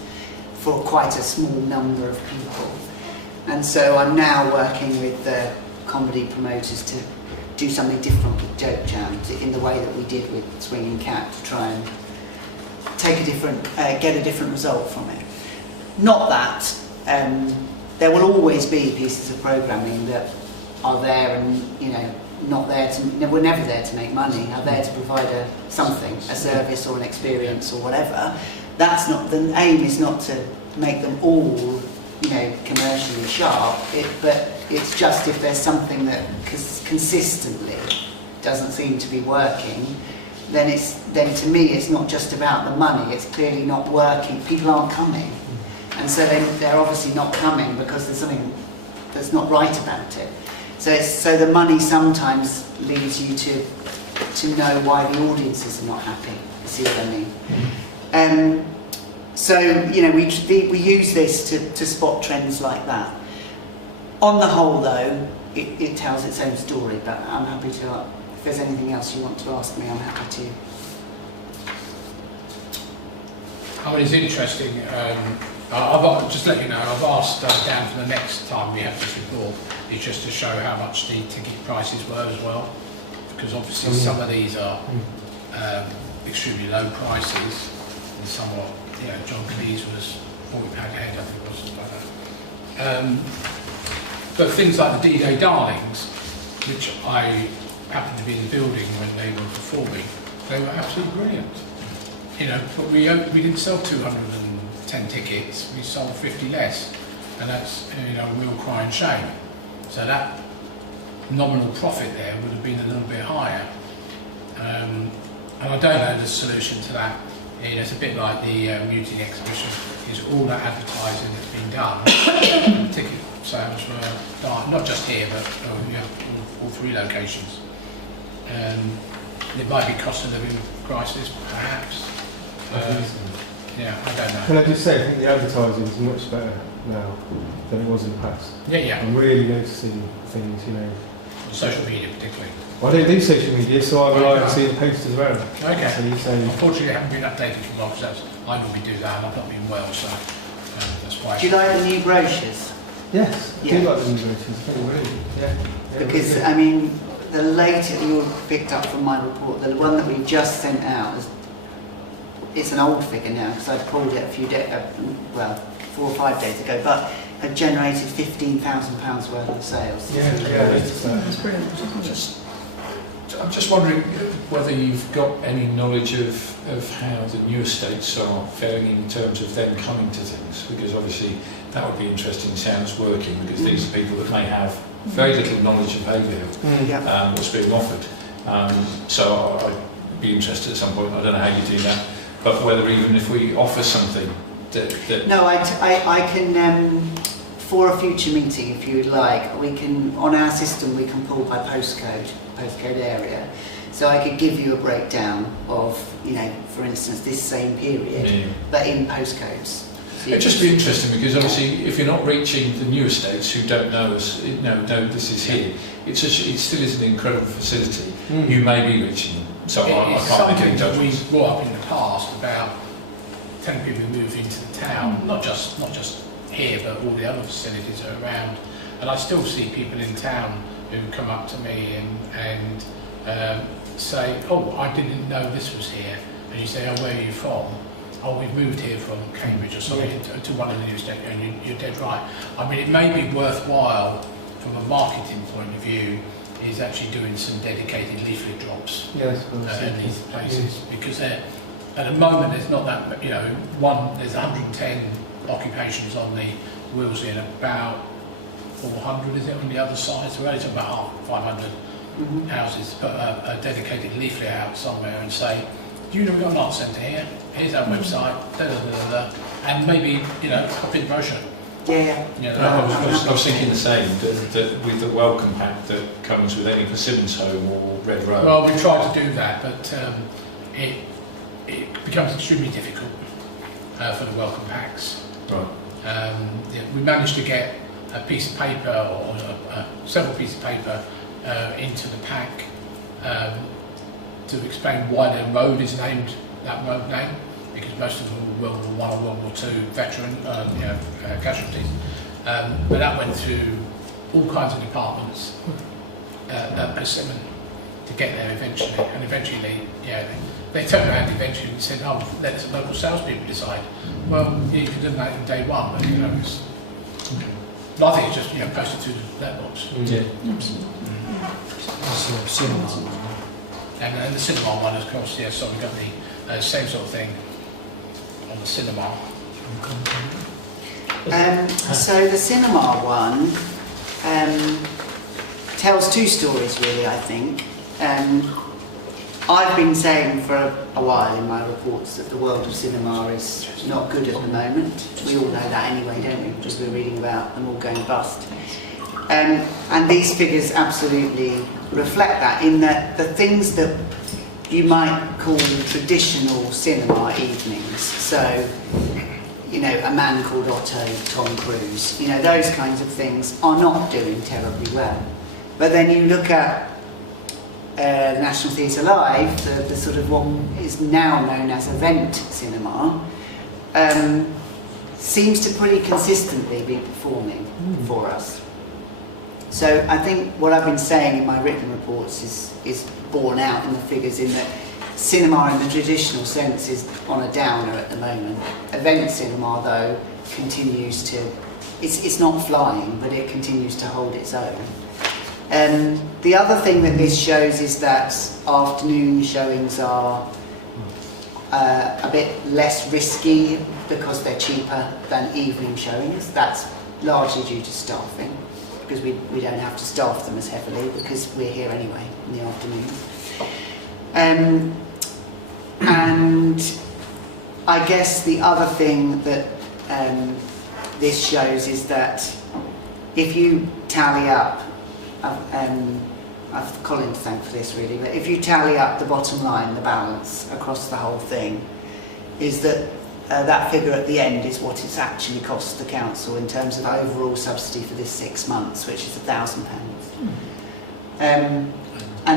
for quite a small number of people. And so I'm now working with the comedy promoters to do something different with joke jam, in the way that we did with Swinging Cat, to try and take a different, get a different result from it. Not that there will always be pieces of programming that are there and, you know, not there to, we're never there to make money, are there to provide something, a service or an experience or whatever. That's not, the aim is not to make them all, commercially sharp, but it's just if there's something that consistently doesn't seem to be working, then to me it's not just about the money, it's clearly not working, people aren't coming. And so they're obviously not coming because there's something that's not right about it. So the money sometimes leads you to know why the audiences are not happy, you see what I mean? So, we use this to spot trends like that. On the whole, though, it tells its own story, but I'm happy to, if there's anything else you want to ask me, I'm happy to. It's interesting. I've just let you know, I've asked Dan for the next time we have this report, is just to show how much the ticket prices were as well, because obviously some of these are extremely low prices, and somewhat, John Cleese was £40 a head, I think it was, something like that. But things like the D-Day Darlings, which I happened to be in the building when they were performing, they were absolutely brilliant. But we didn't sell 210 tickets, we sold 50 less, and that's a real crying shame. So that nominal profit there would have been a little bit higher. And I don't know the solution to that. It's a bit like the Muting exhibition, is all that advertising that's been done, ticket sales were not just here, but all three locations. It might be cost of living crisis, perhaps. Yeah, I don't know. Can I just say, I think the advertising is much better now than it was in the past. Yeah. I'm really noticing things, Social media particularly. Well, I don't do social media, so I rely on seeing posters around. Okay. So you say, unfortunately, I haven't been updated for long, because I normally do that, and I've not been well, so that's why. Do you like the new brochures? yes, I do like the new brochures. I think they're really good. Yeah. Because, the latest you picked up from my report, the one that we just sent out, it's an old figure now, because I pulled it a few days, 4 or 5 days ago, but had generated £15,000 worth of sales. That's brilliant. I'm just wondering whether you've got any knowledge of how the new estates are faring in terms of them coming to things, because obviously that would be interesting to see how it's working, because these are people that may have very little knowledge of Haverhill, what's being offered. So I'd be interested at some point, I don't know how you do that, but whether even if we offer something that... No, I can, for a future meeting, if you would like, we can, on our system, we can pull by postcode area. So I could give you a breakdown of, for instance, this same period, but in postcodes. So it'd just be interesting, because obviously if you're not reaching the new estates who don't know us, know this is here, it still is an incredible facility. You may be reaching them. So I can't make any judgments. We brought up in the past about telling people to move into the town, not just here, but all the other facilities are around. And I still see people in town who come up to me and say, "Oh, I didn't know this was here." And you say, "Oh, where are you from?" "Oh, we've moved here from Cambridge or something to one of the new estates." And you're dead right. I mean, it may be worthwhile from a marketing point of view is actually doing some dedicated leaflet drops in these places, because at the moment there's not that, there's 110 occupations on the Willesden and about 400, is it, on the other side, so we're only talking about 500 houses. Put a dedicated leaflet out somewhere and say, "Do you know we've got an art centre here? Here's our website, and maybe, copy the brochure." I was thinking the same, that with the welcome pack that comes with any Persimmon's Home or Red Road. Well, we tried to do that, but it becomes extremely difficult for the welcome packs. Right. We managed to get a piece of paper or several pieces of paper into the pack to explain why their road is named that road name, because most of them were World War I or World War II veteran casualties. But that went through all kinds of departments at Persimmon to get there eventually, and eventually, they turned around eventually and said, "Oh, let the local salespeople decide." Well, you could do that in day one, but But I think it's just, you know, posted to the letterbox. Yeah. Absolutely. That's a cinema one. And the cinema one, of course, yeah, so we've got the same sort of thing on the cinema. So the cinema one tells two stories really, I think. I've been saying for a while in my reports that the world of cinema is not good at the moment. We all know that anyway, don't we? Because we're reading about them all going bust. And these figures absolutely reflect that, in that the things that you might call traditional cinema evenings, so, you know, A Man Called Otto, Tom Cruise, you know, those kinds of things are not doing terribly well. But then you look at the National Theatre Live, the sort of what is now known as event cinema, seems to pretty consistently be performing for us. So I think what I've been saying in my written reports is borne out in the figures, in that cinema in the traditional sense is on a downer at the moment. Event cinema, though, continues to, it's not flying, but it continues to hold its own. The other thing that this shows is that afternoon showings are a bit less risky because they're cheaper than evening showings. That's largely due to staffing, because we don't have to staff them as heavily because we're here anyway in the afternoon. And I guess the other thing that this shows is that if you tally up, I've Colin to thank for this really, but if you tally up the bottom line, the balance across the whole thing, is that that figure at the end is what it's actually cost the council in terms of overall subsidy for this 6 months, which is £1,000. And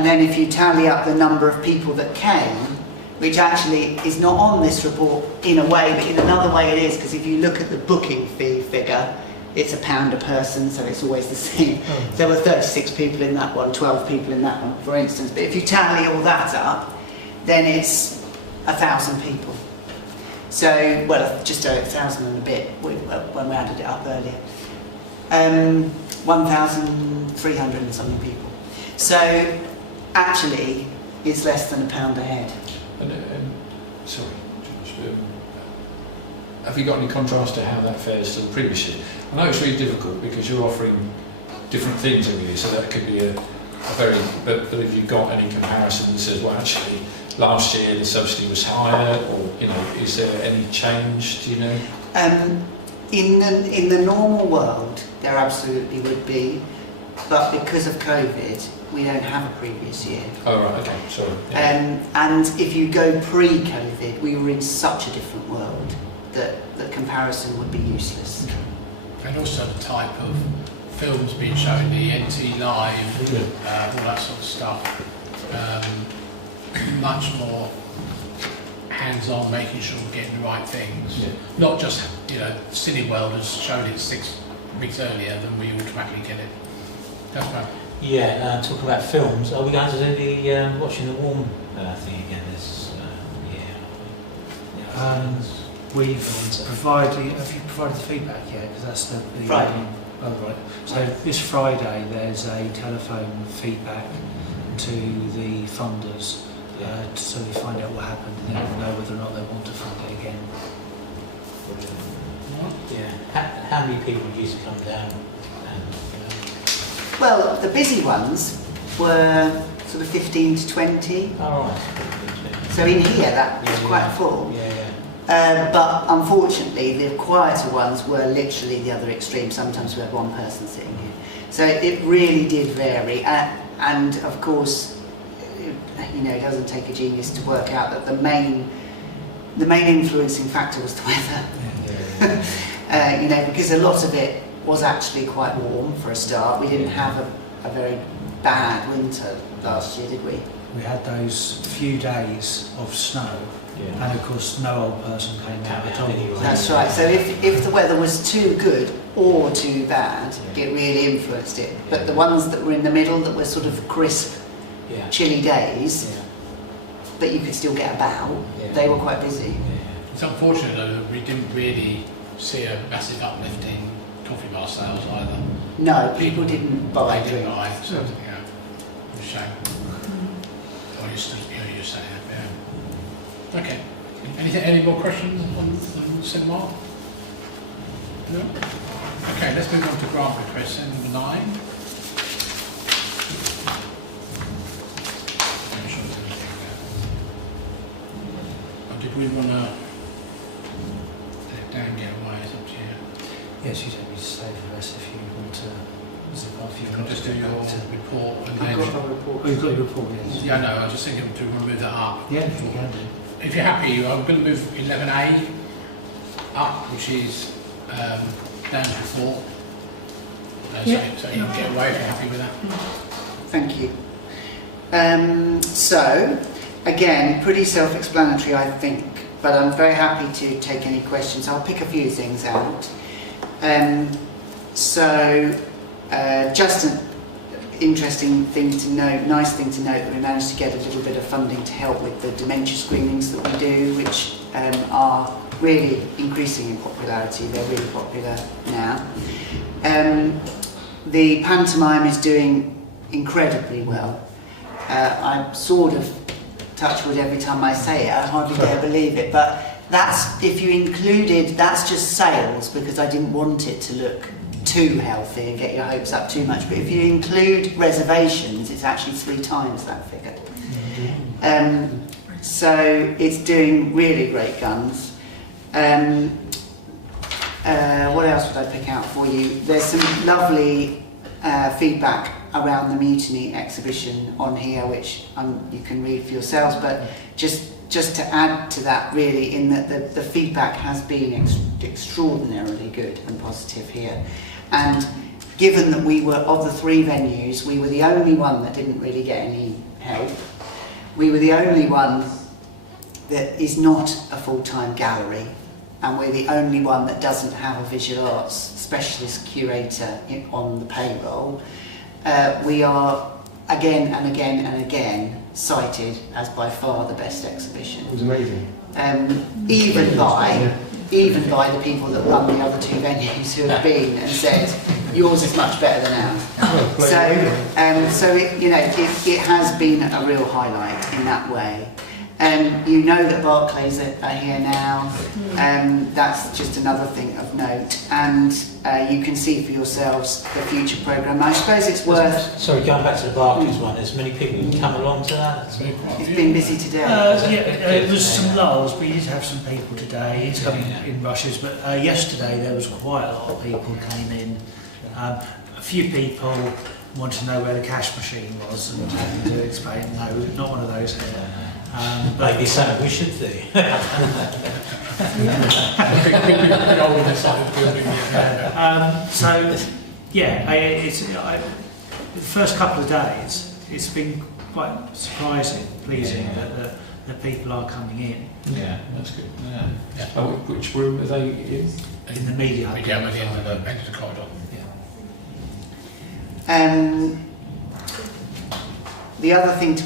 then if you tally up the number of people that came, which actually is not on this report in a way, but in another way it is, because if you look at the booking fee figure, it's £1 a person, so it's always the same. There were 36 people in that one, 12 people in that one, for instance. But if you tally all that up, then it's 1,000 people. So, well, just over 1,000 and a bit when we added it up earlier. 1,300 and something people. So, actually, it's less than £1 a head. Sorry, George, have you got any contrast to how that fares to the previous year? I know it's really difficult because you're offering different things every year, so that could be a very, but if you've got any comparison that says, well, actually, last year the subsidy was higher, or, you know, is there any change, do you know? In the normal world, there absolutely would be, but because of COVID, we don't have a previous year. Oh, right, okay, sorry. Yeah. And if you go pre-COVID, we were in such a different world that the comparison would be useless. Okay. And also the type of films being shown, the NT Live, all that sort of stuff. Much more hands-on, making sure we're getting the right things. Yeah. Not just, you know, Cineworld has shown it 6 weeks earlier than we automatically get it. That's right. Yeah, talking about films, are we going to do the Watching the Warm thing again this year? We've provided, have you provided the feedback yet? Because that's the Friday. Oh, right. So this Friday there's a telephone feedback to the funders, so we find out what happened and then we'll know whether or not they want to fund it again. Yeah. How many people used to come down? Well, the busy ones were sort of 15 to 20. Oh, right. So in here that was quite full. But unfortunately, the quieter ones were literally the other extreme. Sometimes we had one person sitting here. So it really did vary. And of course, you know, it doesn't take a genius to work out that the main influencing factor was the weather. You know, because a lot of it was actually quite warm for a start. We didn't have a very bad winter last year, did we? We had those few days of snow, and of course no old person came out at all. That's right. So if the weather was too good or too bad, it really influenced it. But the ones that were in the middle, that were sort of crisp, chilly days, but you could still get about, they were quite busy. It's unfortunate though that we didn't really see a massive uplift in coffee bar sales either. No, people didn't buy They didn't drinks. buy something, yeah. It's a shame. Oh, you're saying that, yeah. Okay. Any more questions on St Mark? No? Okay, let's move on to grant request, number 9. I'm sure there's anything there. Or did we want to let Dan get away? It's up to you. Yes, you don't need to stay for us if you want to. If You can just do your report and I've then... got a report. Oh, you've got your report, yes. Yeah, no, I was just thinking to move that up. Yeah, if you can do. If you're happy, I'm going to move 11A up, which is Dan's report. So you can get away if you're happy with that. Thank you. So, again, pretty self-explanatory, I think, but I'm very happy to take any questions. I'll pick a few things out. Just an interesting thing to note, nice thing to note, that we managed to get a little bit of funding to help with the dementia screenings that we do, which are really increasing in popularity. They're really popular now. The pantomime is doing incredibly well. I sort of touch wood every time I say it, I hardly dare believe it, but that's, if you included, that's just sales, because I didn't want it to look too healthy and get your hopes up too much, but if you include reservations, it's actually 3 times that figure. So it's doing really great guns. What else would I pick out for you? There's some lovely feedback around the Mutiny exhibition on here, which you can read for yourselves, but just to add to that, really, in that the feedback has been extraordinarily good and positive here. And given that we were, of the 3 venues, we were the only one that didn't really get any help. We were the only one that is not a full-time gallery, and we're the only one that doesn't have a visual arts specialist curator on the payroll. We are again and again and again cited as by far the best exhibition. It was amazing. Even by the people that run the other 2 venues who have been and said yours is much better than ours. So it has been a real highlight in that way. You know that Barclays are here now. That's just another thing of note, and you can see for yourselves the future programme. I suppose it's worth... Sorry, going back to the Barclays one, there's many people who come along to that? It's been busy today. It was some lulls, but you did have some people today. It's coming in rushes, but yesterday there was quite a lot of people came in. A few people wanted to know where the cash machine was, and had to explain, no, not one of those here. But maybe something we should do. The first couple of days, it's been quite surprising, pleasing that people are coming in. Yeah, that's good. Yeah. Oh, which room are they in? In the media hub. Yeah, at the end of the corridor. The other thing to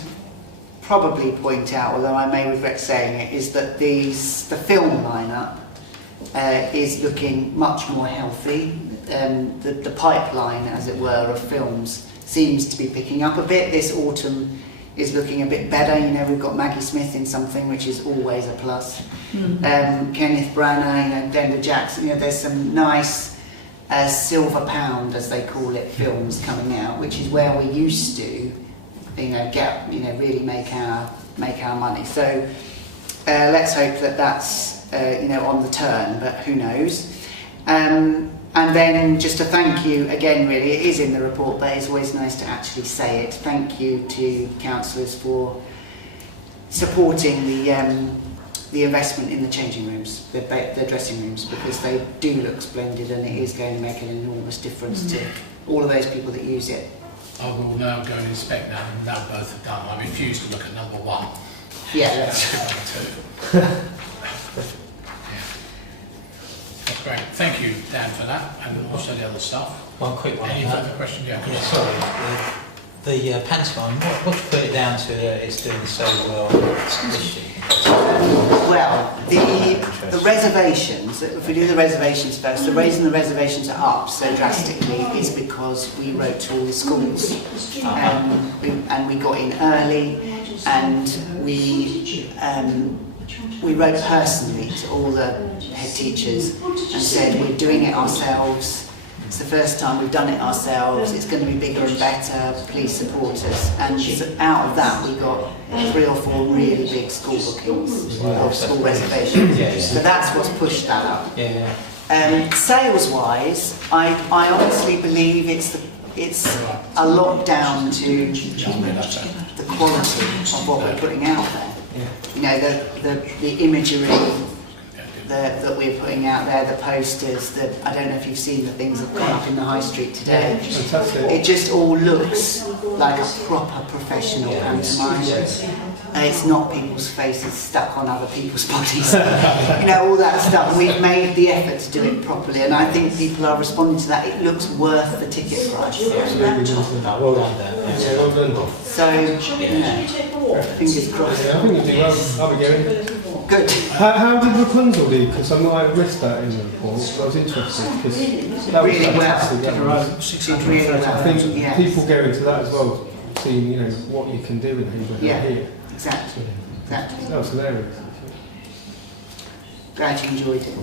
probably point out, although I may regret saying it, is that the film lineup is looking much more healthy. The pipeline, as it were, of films seems to be picking up a bit. This autumn is looking a bit better. You know, we've got Maggie Smith in something, which is always a plus. Kenneth Branagh, Glenda Jackson. You know, there's some nice silver pound, as they call it, films coming out, which is where we used to, really make our money. So let's hope that that's on the turn, but who knows. And then just a thank you again, really, it is in the report, but it's always nice to actually say it. Thank you to councillors for supporting the investment in the changing rooms, the dressing rooms, because they do look splendid, and it is going to make an enormous difference to all of those people that use it. I will now go and inspect that, and now both have done. I refuse to look at number 1. Yeah. Number 2. That's great. Thank you, Dan, for that, and also the other stuff. One quick one. Any further questions? Yeah. Sorry. The pantomime, what do you put it down to that it's doing so well this year? Well, the reservations, if we do the reservations first, the reason the reservations are up so drastically is because we wrote to all the schools and we got in early, and we wrote personally to all the head teachers and said we're doing it ourselves. It's the first time we've done it ourselves. It's going to be bigger and better. Please support us. And so out of that, we got 3 or 4 really big school bookings or school reservations. So that's what's pushed that up. Sales-wise, I honestly believe it's a lot down to the quality of what we're putting out there. You know, the imagery that we're putting out there, the posters, I don't know if you've seen the things that have gone up in the high street today. Fantastic. It just all looks like a proper professional pantomime. It's not people's faces stuck on other people's bodies. You know, all that stuff. We've made the effort to do it properly, and I think people are responding to that. It looks worth the ticket price. Well done, Dan. Yeah, well done. So, you know, fingers crossed. Yeah, I think you do well. I'll be going. Good. How did Rapunzel do? Because I might have missed that in the report. I was interested because that was Really fantastic. well. That was- 630,000. I think Yeah. people go into that as well, seeing what you can do in Haverhill here. Exactly. Exactly. That was hilarious. Glad you enjoyed it.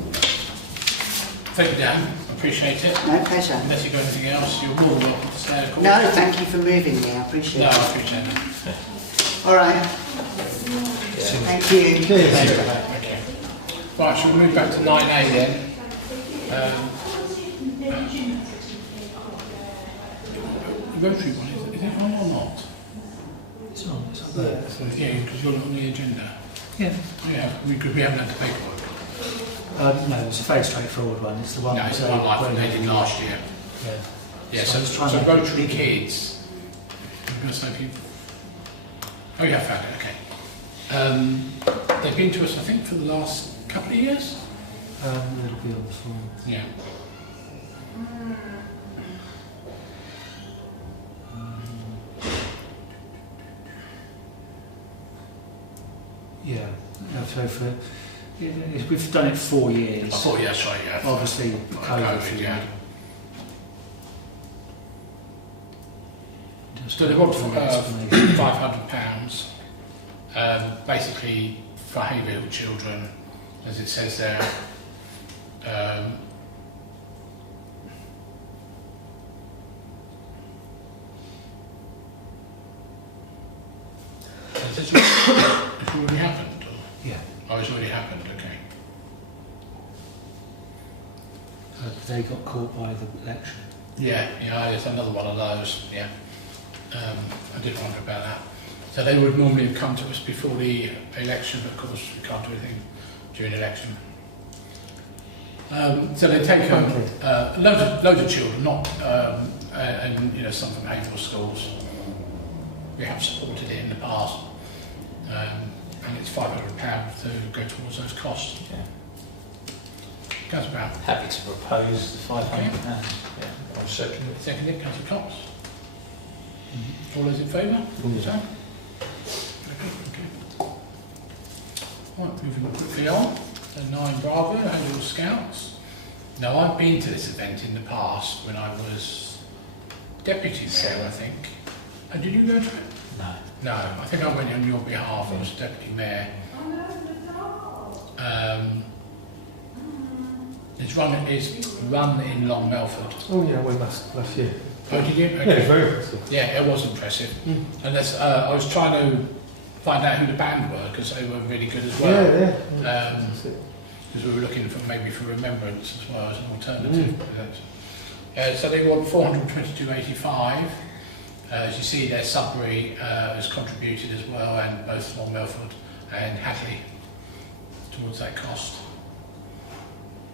Thank you, Dan. Appreciate it. No, pleasure. Unless you've got anything else, you're more than welcome to stay, of course. No, thank you for moving me. I appreciate No, I it. appreciate it. All right. Thank you. Cheers. Okay. Right, shall we move back to 9A then? The Rotary one, is it on or not? It's on, it's up there. Yeah, because you're not on the agenda. Yeah. Yeah, because we haven't had the paperwork. No, it's a very straightforward one. It's the one. No, it's the one like they did last year. Yeah. Yeah, So so, I was trying so to- Rotary Kids. I'm going to say if you. Oh, yeah, I found it. Okay. They've been to us, I think, for the last couple of years. It'll be on the form. Yeah. Yeah. So we've done it 4 years. I thought, yeah, sorry, yeah. Obviously, COVID, COVID. yeah. So they want £500, basically for Haverhill children, as it says there. Has this already happened? Or? Yeah. Oh, it's already happened, okay. They got caught by the election. Yeah, it's another one of those, yeah. I did wonder about that. So they would normally have come to us before the election, but of course we can't do anything during election. So they take loads of children, not and some from Haverhill schools. We have supported it in the past, and it's £500 to go towards those costs. Yeah. Goes about. Happy to propose the £500. Yeah. I'll second it. Second it, Councillor Cox. All those in favour? So? Okay. Right, moving quickly on. So 9 Bravo, Haverhill Scouts. Now I've been to this event in the past when I was deputy mayor, I think. And did you go to it? No. No, I think I went on your behalf. I was deputy mayor. It's run in Long Melford. Oh yeah, I went last year. Oh, did you? Yeah, it was very impressive. Yeah, it was impressive. Unless I was trying to find out who the band were because they were really good as well. Yeah. Because we were looking for maybe for remembrance as well as an alternative. So they want 422.85. As you see there, Sudbury has contributed as well, and both Long Melford and Hadley towards that cost.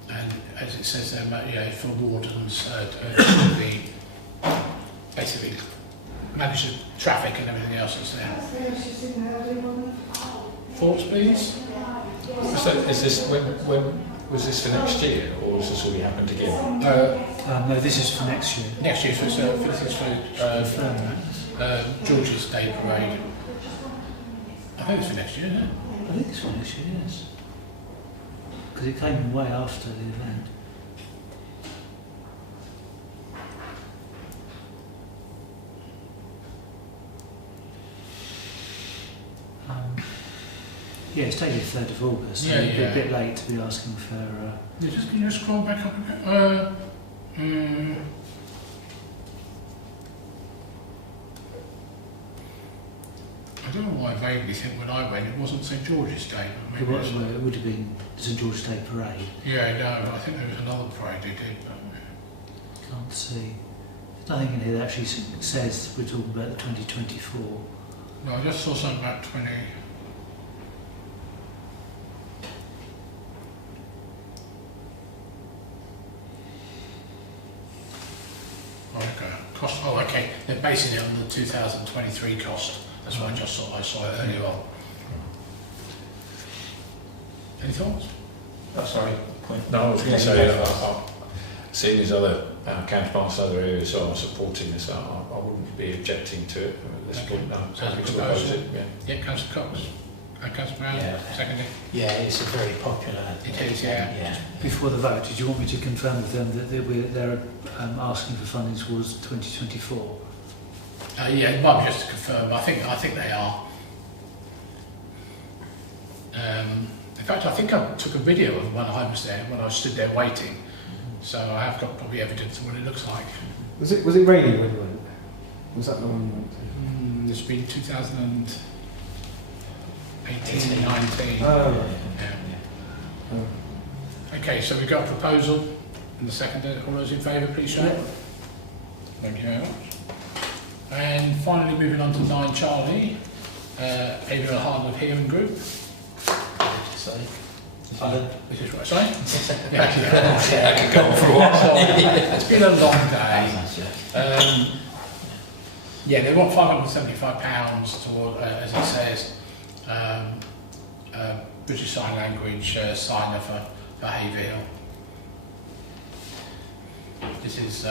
And as it says there, for wardens to be basically manage the traffic and everything else that's there. Thoughts, please? So is this when was this for next year, or has this already happened again? No, this is for next year. Next year, so this is for George's Day Parade. I think it's for next year, isn't it? I think it's for next year, yes. Because it came way after the event. Yeah, it's dated 3rd of August, so it'd be a bit late to be asking for... Can you just scroll back up again? I don't know why I vaguely think when I went it wasn't St George's Day. But maybe it would have been St George's Day Parade. Yeah, no, I think there was another parade they did. But Can't see. There's nothing in here that actually says we're talking about the 2024. no, I just saw something about 20. Okay. Cost. Oh, okay. They're basing it on the 2023 cost. That's what I just saw. I saw it earlier on. Any thoughts? Oh, sorry. No, I was going to say, seeing as other counterparts, other areas are supporting this, I wouldn't be objecting to it at this point. No, happy to oppose it. Yeah, Councillor Cox. Councillor Brown, secondly. Yeah, it's a very popular. It is, yeah. Before the vote, did you want me to confirm with them that they're asking for funding towards 2024? Yeah, it might be just to confirm. I think they are. In fact, I think I took a video of when I was there, when I stood there waiting. So I have got probably evidence of what it looks like. Was it raining when you went? Was that the one you went to? It's been 2018, 19. Oh. Yeah. Okay, so we've got a proposal and the second. All those in favour, please show. Thank you very much. And finally, moving on to 9 Charlie, Haverhill Hard of Hearing Group. Sorry. This is right, sorry? Yeah, I could go on for a while. It's been a long day. Yeah, they want £575 toward, as it says, British Sign Language signer for Haverhill. This is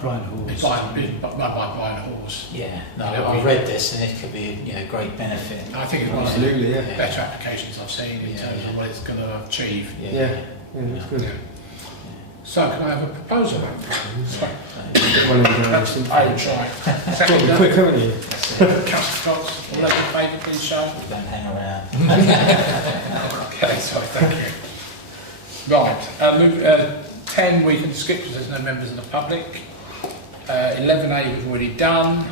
Brian Hawes. It's by Brian Hawes. Yeah, no, I've read this and it could be a great benefit. I think it's one of the better applications I've seen in terms of what it's going to achieve. Yeah, that's good. Yeah. So, can I have a proposal? I would try. Second, quick, haven't you? Councillor Cox, all those in favour, please show. Don't hang around. Okay, sorry, thank you. Right, 10 we can skip because there's no members of the public. 11A we've already done.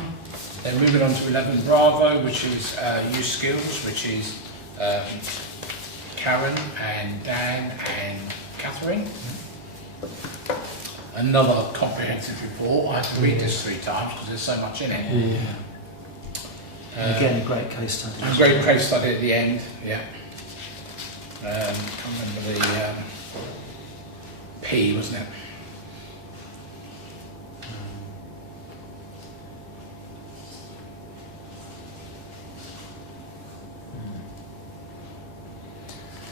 Then moving on to 11 Bravo, which is youth skills, which is Karen and Dan and Catherine. Another comprehensive report. I have to read this 3 times because there's so much in it. And again, a great case study. A great case study at the end, yeah. Can't remember the P, wasn't it?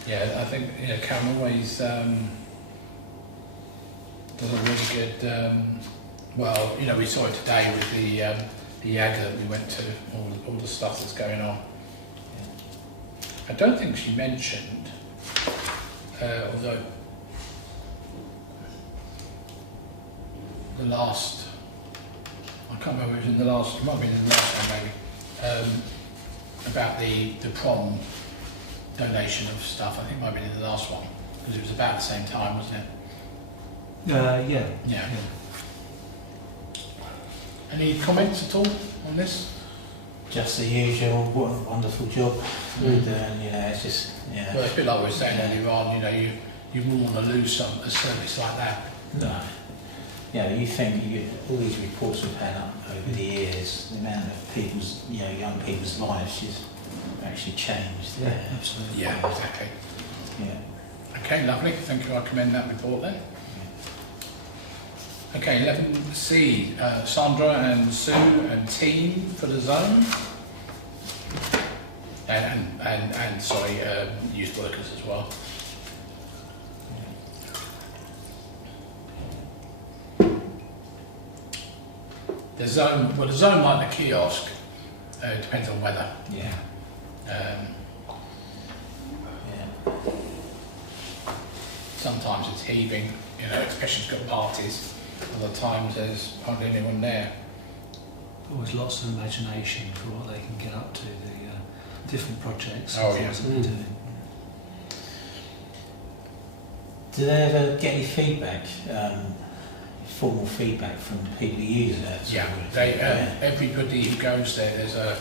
Yeah, I think Karen always does a really good. Well, we saw it today with the YAG that we went to, all the stuff that's going on. I don't think she mentioned, although the last, I can't remember if it was in the last, it might have been in the last one maybe, about the prom donation of stuff. I think it might have been in the last one, because it was about the same time, wasn't it? Yeah. Any comments at all on this? Just the usual, what a wonderful job we're doing, it's just, Well, it's a bit like we were saying earlier on, you wouldn't want to lose a service like that. No. You think all these reports we've had up over the years, the amount of people's, young people's lives is actually changed. Yeah, absolutely. Yeah, exactly. Yeah. Okay, lovely. Thank you. I commend that report then. Okay, 11C, Sandra and Sue and team for the zone. And sorry, youth workers as well. The zone, well, the zone like the kiosk, depends on weather. Yeah. Sometimes it's heaving, especially if it's got parties. Other times there's hardly anyone there. Always lots of imagination for what they can get up to, the different projects Oh, and things that they're doing. Do they ever get any feedback, formal feedback from people who use it? Yeah, everybody who goes there, there's a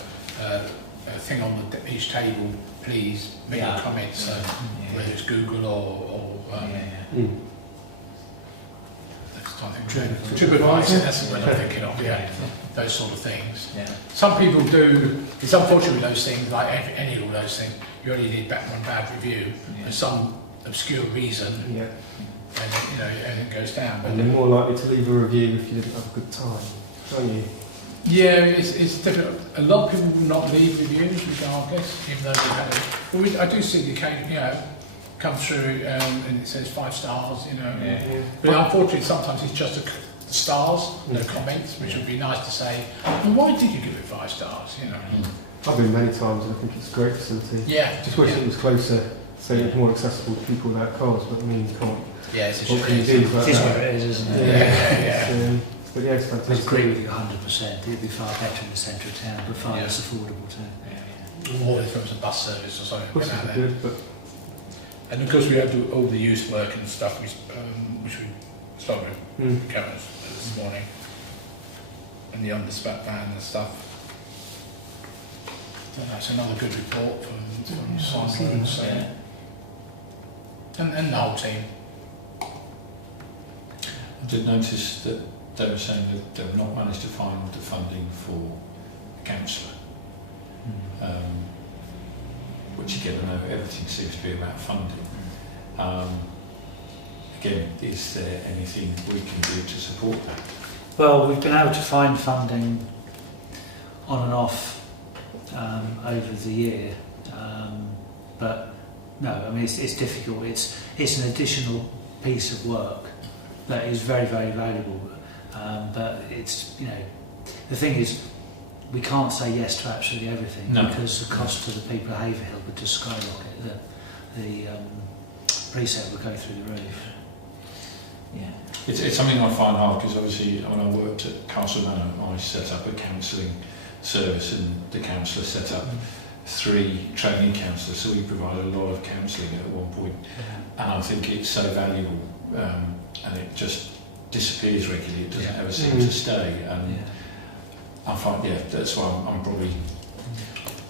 thing on each table, please make your comments, whether it's Google or TripAdvisor, that's what I'm thinking of, those sort of things. Yeah. Some people do, it's unfortunately those things, like any of those things, you only need one bad review, for some obscure reason, and it goes down. But And you're more likely to leave a review if you didn't have a good time, aren't you? yeah, it's difficult. A lot of people will not leave reviews regardless, even though they've had it. But I do see the occasion, come through and it says 5 stars, But unfortunately, sometimes it's just the stars, no comments, which would be nice to say, well, why did you give it 5 stars, I've been many times and I think it's a great facility. Yeah. Just wish it was closer, so it's more accessible to people without cars, but I mean, you can't. Yeah, it's a What can you do about It is that? where it is, isn't it? But yeah, it's I fantastic. agree with you 100%. It'd be far better in the centre of town, but far less affordable too. Or if there was a bus service or something. Of course out it'd there. be good, but And of course we had to do all the youth work and stuff, which we started with cameras this morning, and the underspat van and stuff. So that's another good report from Sandra and and the whole team. I did notice that they were saying that they've not managed to find the funding for a counsellor. Which again, I know everything seems to be about funding. Again, is there anything we can do to support that? Well, we've been able to find funding on and off over the year, but no, I mean it's difficult. It's an additional piece of work that is very, very valuable, but it's the thing is we can't say yes to absolutely everything because the cost to the people of Haverhill would just skyrocket. The precept would go through the roof. Yeah. It's something I find hard because obviously when I worked at Castle Manor, I set up a counselling service and the counsellor set up 3 training counsellors, so we provided a lot of counselling at one point. And I think it's so valuable and it just disappears regularly, it doesn't ever seem to stay. And I find, that's why I'm probably...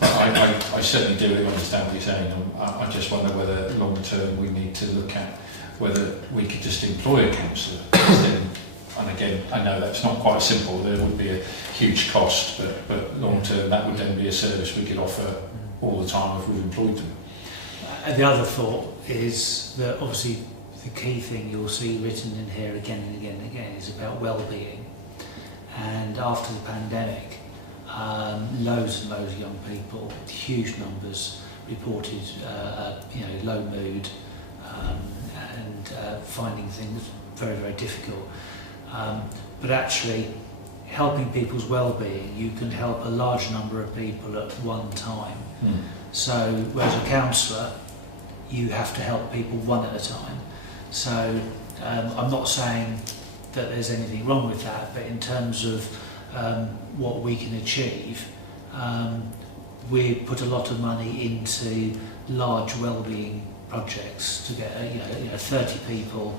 I certainly do understand what you're saying. I just wonder whether long term we need to look at whether we could just employ a counsellor instead. And again, I know that's not quite simple, there would be a huge cost, but long term that would then be a service we could offer all the time if we've employed them. And the other thought is that obviously the key thing you'll see written in here again and again and again is about well-being. And after the pandemic, loads and loads of young people, huge numbers, reported low mood and finding things very, very difficult. But actually, helping people's well-being, you can help a large number of people at one time. So, whereas a counsellor, you have to help people one at a time. So, I'm not saying that there's anything wrong with that, but in terms of what we can achieve, we put a lot of money into large well-being projects to get 30 people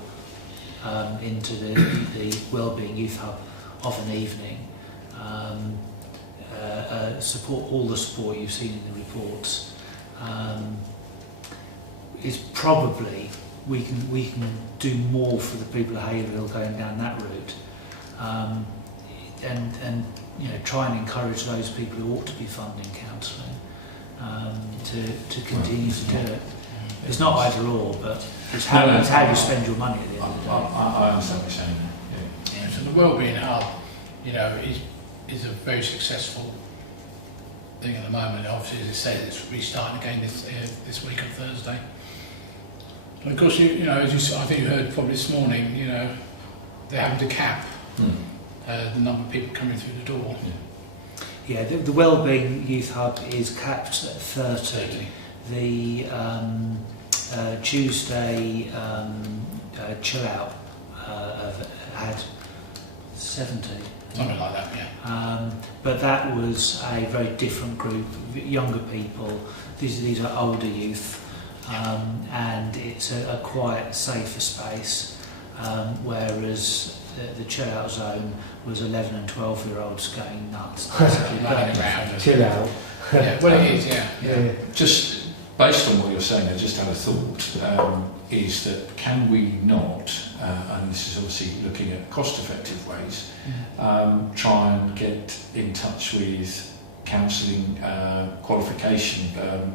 into the Wellbeing Youth Hub of an evening, support all the support you've seen in the reports. Is probably we can do more for the people of Haverhill going down that route, and try and encourage those people who ought to be funding counselling to continue to do it. It's not either or, but it's how you spend your money at the end of the day. I understand what you're saying. So the Wellbeing Hub, is a very successsul thing at the moment. Obviously, as I said, it's restarting again this week on Thursday. And of course, I think you heard probably this morning, they're having to cap the number of people coming through the door. Yeah, the Wellbeing Youth Hub is capped at 30. The Tuesday chill out have had 70. Something like that, yeah. But that was a very different group, younger people. These are older youth, and it's a quiet, safer space. Whereas the chill out zone was 11 and 12-year-olds going nuts. Running around. Chill out. Yeah, well, it is, yeah. Just based on what you're saying, I just had a thought, is that can we not, and this is obviously looking at cost-effective ways, try and get in touch with counselling qualification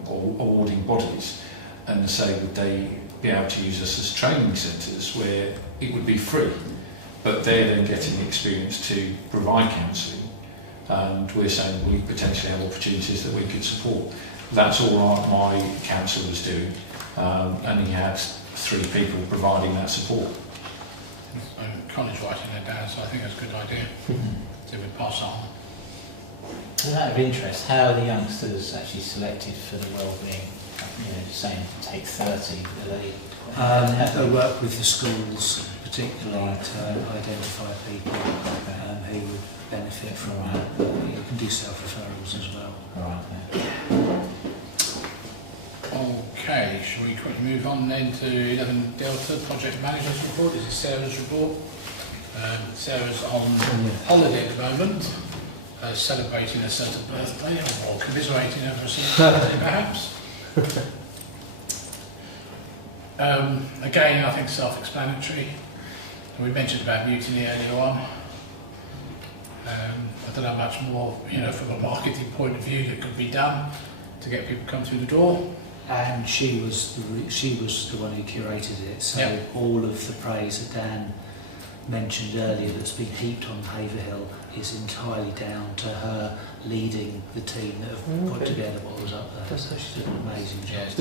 or awarding bodies and say would they be able to use us as training centres where it would be free, but they're then getting the experience to provide counselling, and we're saying we potentially have opportunities that we could support. That's all my council was doing, and he had 3 people providing that support. Connor's writing that down, so I think that's a good idea. So we pass on. Out of interest, how are the youngsters actually selected for the wellbeing? You know, saying take 30, are They work with the schools particularly to identify people who would benefit from that. You can do self-referrals as well. Right. Okay, shall we quickly move on then to 11 Delta Project Manager's Report? This is Sarah's report. Sarah's on holiday at the moment, celebrating a certain birthday or commiserating over a certain birthday perhaps. Again, I think self-explanatory. We mentioned about mutiny earlier on. I don't know how much more, from a marketing point of view that could be done to get people come through the door. And she was the one who curated it. So all of the praise that Dan mentioned earlier that's been heaped on Haverhill is entirely down to her leading the team that have put together what was up there. So she's done an amazing job. Yeah, it's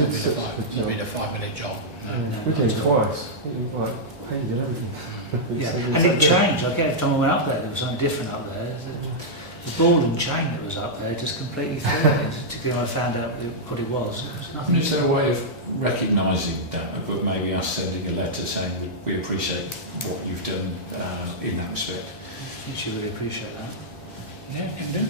not been a 5-minute job. We came twice. Like, hey, you did everything. And it changed. Like every time I went up there was something different up there. The ball and chain that was up there just completely threw it. Particularly when I found out what it was nothing. Is there a way of recognising that, but maybe us sending a letter saying we appreciate what you've done in that respect? I think she really appreciate that. Yeah, can do.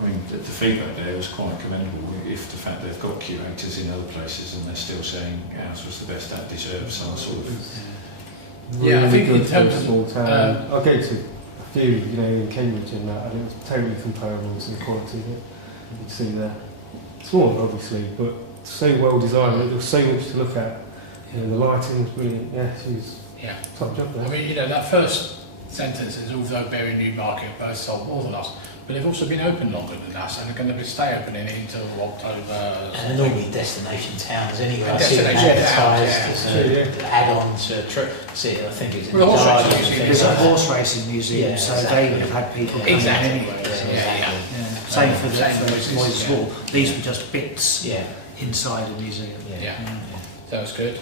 I mean, the feedback there was quite commendable. If the fact they've got curators in other places and they're still saying ours was the best, that deserves some sort of... Yeah, I think in good terms for a of... small town. I'll go to a few, in Cambridge and that, and it was totally comparable to the quality that you could see there. Small, obviously, but so well designed. There was so much to look at. The lighting was brilliant. She's top job there. I mean, that first sentence is although Berry Newmarket both sold more than us, but they've also been open longer than us and are going to stay opening until October. And they're normally destination towns anyway. I see them Destination advertised towns, as an add-on to a trip. See, I think it's in Well, the horse Diary racing and There's things a like that. horse racing museum, so they would have had people coming Exactly. anyway. So Yeah. Same for the Same Moyes Hall. These were just bits Yeah. inside a museum. Yeah. That was good.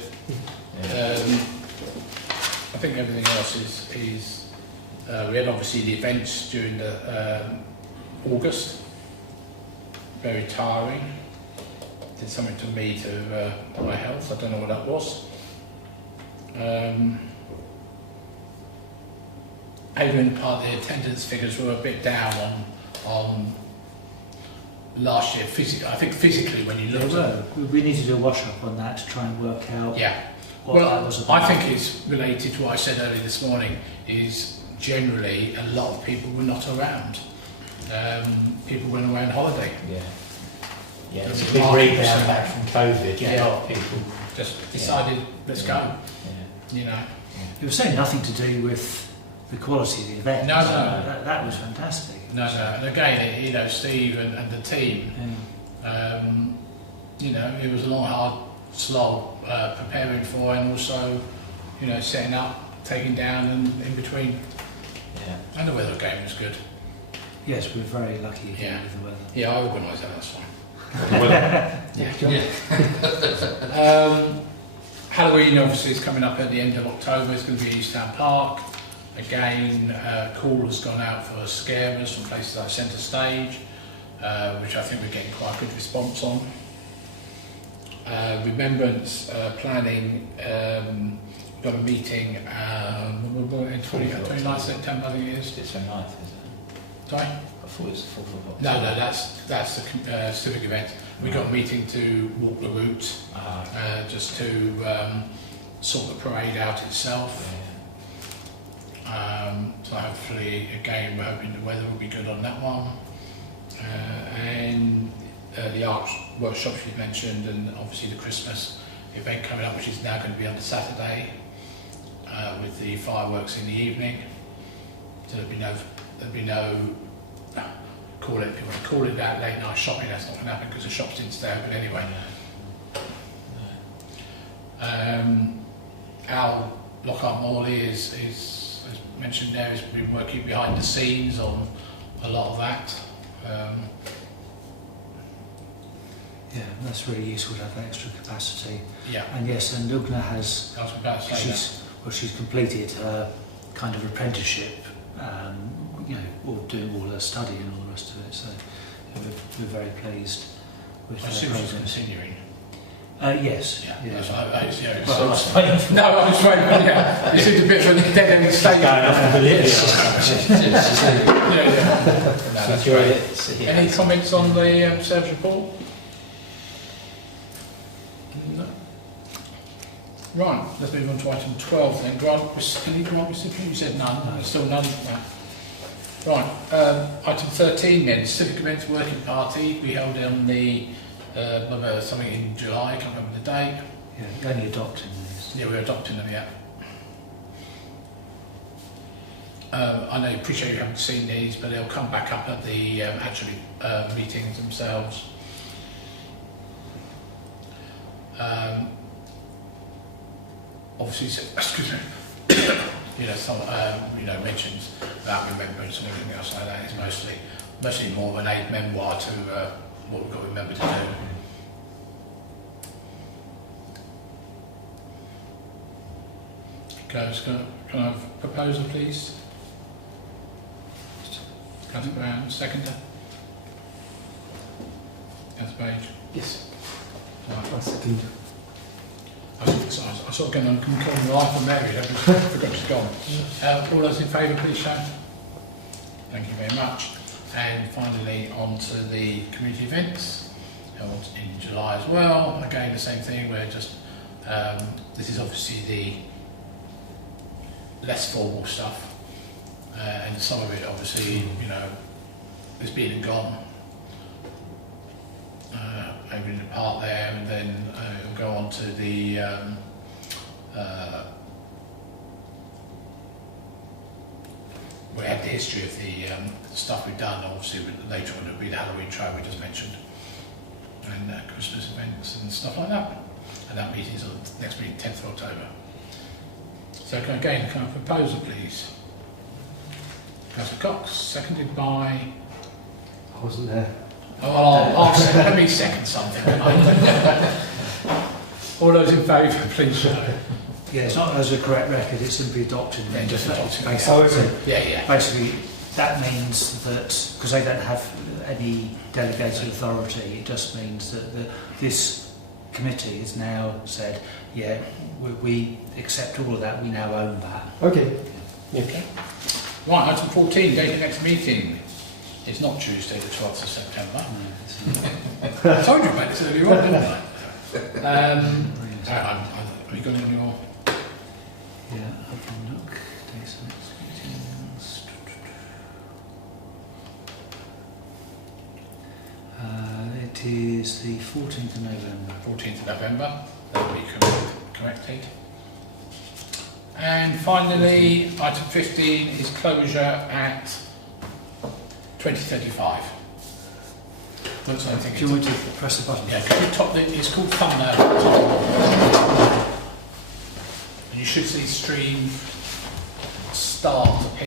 I think everything else is we had obviously the events during the August, very tiring. Did something to me to my health. I don't know what that was. Adrian, part of the attendance figures were a bit down on last year. I think physically when you look at it. We need to do a wash up on that to try and work out what that was I about. think it's related to what I said earlier this morning, is generally a lot of people were not around. People went away on holiday. Yeah, it's a big rebound back from COVID. A lot of people just decided, let's go. It was saying nothing to do with the quality of the event. No. That was fantastic. No. And again, Steve and the team, it was a long, hard slog preparing for, and also, setting up, taking down, and in between. Yeah. And the weather game was good. Yes, we were very lucky with the weather. Yeah, I organised that, that's fine. Halloween obviously is coming up at the end of October. It's going to be at East Town Park. Again, call has gone out for scarers from places like Centre Stage, which I think we're getting quite a good response on. Remembrance planning, got a meeting in 29th September, I think it is. It's the 9th, is it? Sorry? I thought it was the 4th of October. No, that's the civic event. We got a meeting to walk the route, just to sort the parade out itself. So hopefully, again, we're hoping the weather will be good on that one. And the arts workshops you mentioned, and obviously the Christmas event coming up, which is now going to be on the Saturday, with the fireworks in the evening. So there'll be no call it that late night shopping. That's not going to happen because the shops didn't stay open anyway. Al Lockhart Morley is as mentioned there, has been working behind the scenes on a lot of that. Yeah, that's really useful to have that extra capacity. Yeah. And yes, and Lugna has, I was about to say that. she's completed her kind of apprenticeship, you know, or doing all her study and all the rest of it. So we're very pleased with I her assume she's progress. continuing. Yes. Yeah. Yeah. No, I was waiting. Yeah. You seemed a bit of a dead end state. That's great. Any comments on the service report? No. Right, let's move on to item 12 then. Grant recipient, you said none. There's still none. No. Right, item 13 then, Civic Events Working Party. We held on the something in July, I can't remember the date. Yeah, only adopting these. Yeah, we're adopting them, yeah. I know, appreciate you haven't seen these, but they'll come back up at the meetings themselves. Obviously, excuse me, some mentions about remembrance and everything else like that is mostly more of an aid memoir to what we've got to remember to do. Can I have a proposal, please? Councillor Brown, seconder. Councillor Page. Yes. Right. I second. I was sort of going on calling the life of Mary, I forgot she's gone. All those in favour, please show. Thank you very much. And finally, on to the community events, held in July as well. Again, the same thing, we're just, this is obviously the less formal stuff, and some of it obviously, has been and gone. Over in the park there, and then it'll go on to the we had the history of the stuff we've done. Obviously, later on it'll be the Halloween trail we just mentioned, and Christmas events and stuff like that. And that meeting's on next meeting, 10th of October. So again, can I proposal, please? Councillor Cox, seconded by. I wasn't there. Oh, I'll second. Let me second something. All those in favour, please show. Yeah, it's not as a correct record, it's simply adopted. Yeah, just adopted. Basically, that means that, because they don't have any delegated authority, it just means that this committee has now said, yeah, we accept all of that, we now own that. Okay. Okay. Right, item 14, date of next meeting. It's not Tuesday the 12th of September. I told you about this earlier on, didn't I? Have you got any more? Yeah, I can look. Dates of next meetings. It is the 14th of November. 14th of November, that will be corrected. And finally, item 15 is closure at 2035. Looks like Do you want to press the button? Yeah, could you top it's called thumbnail. And you should see stream start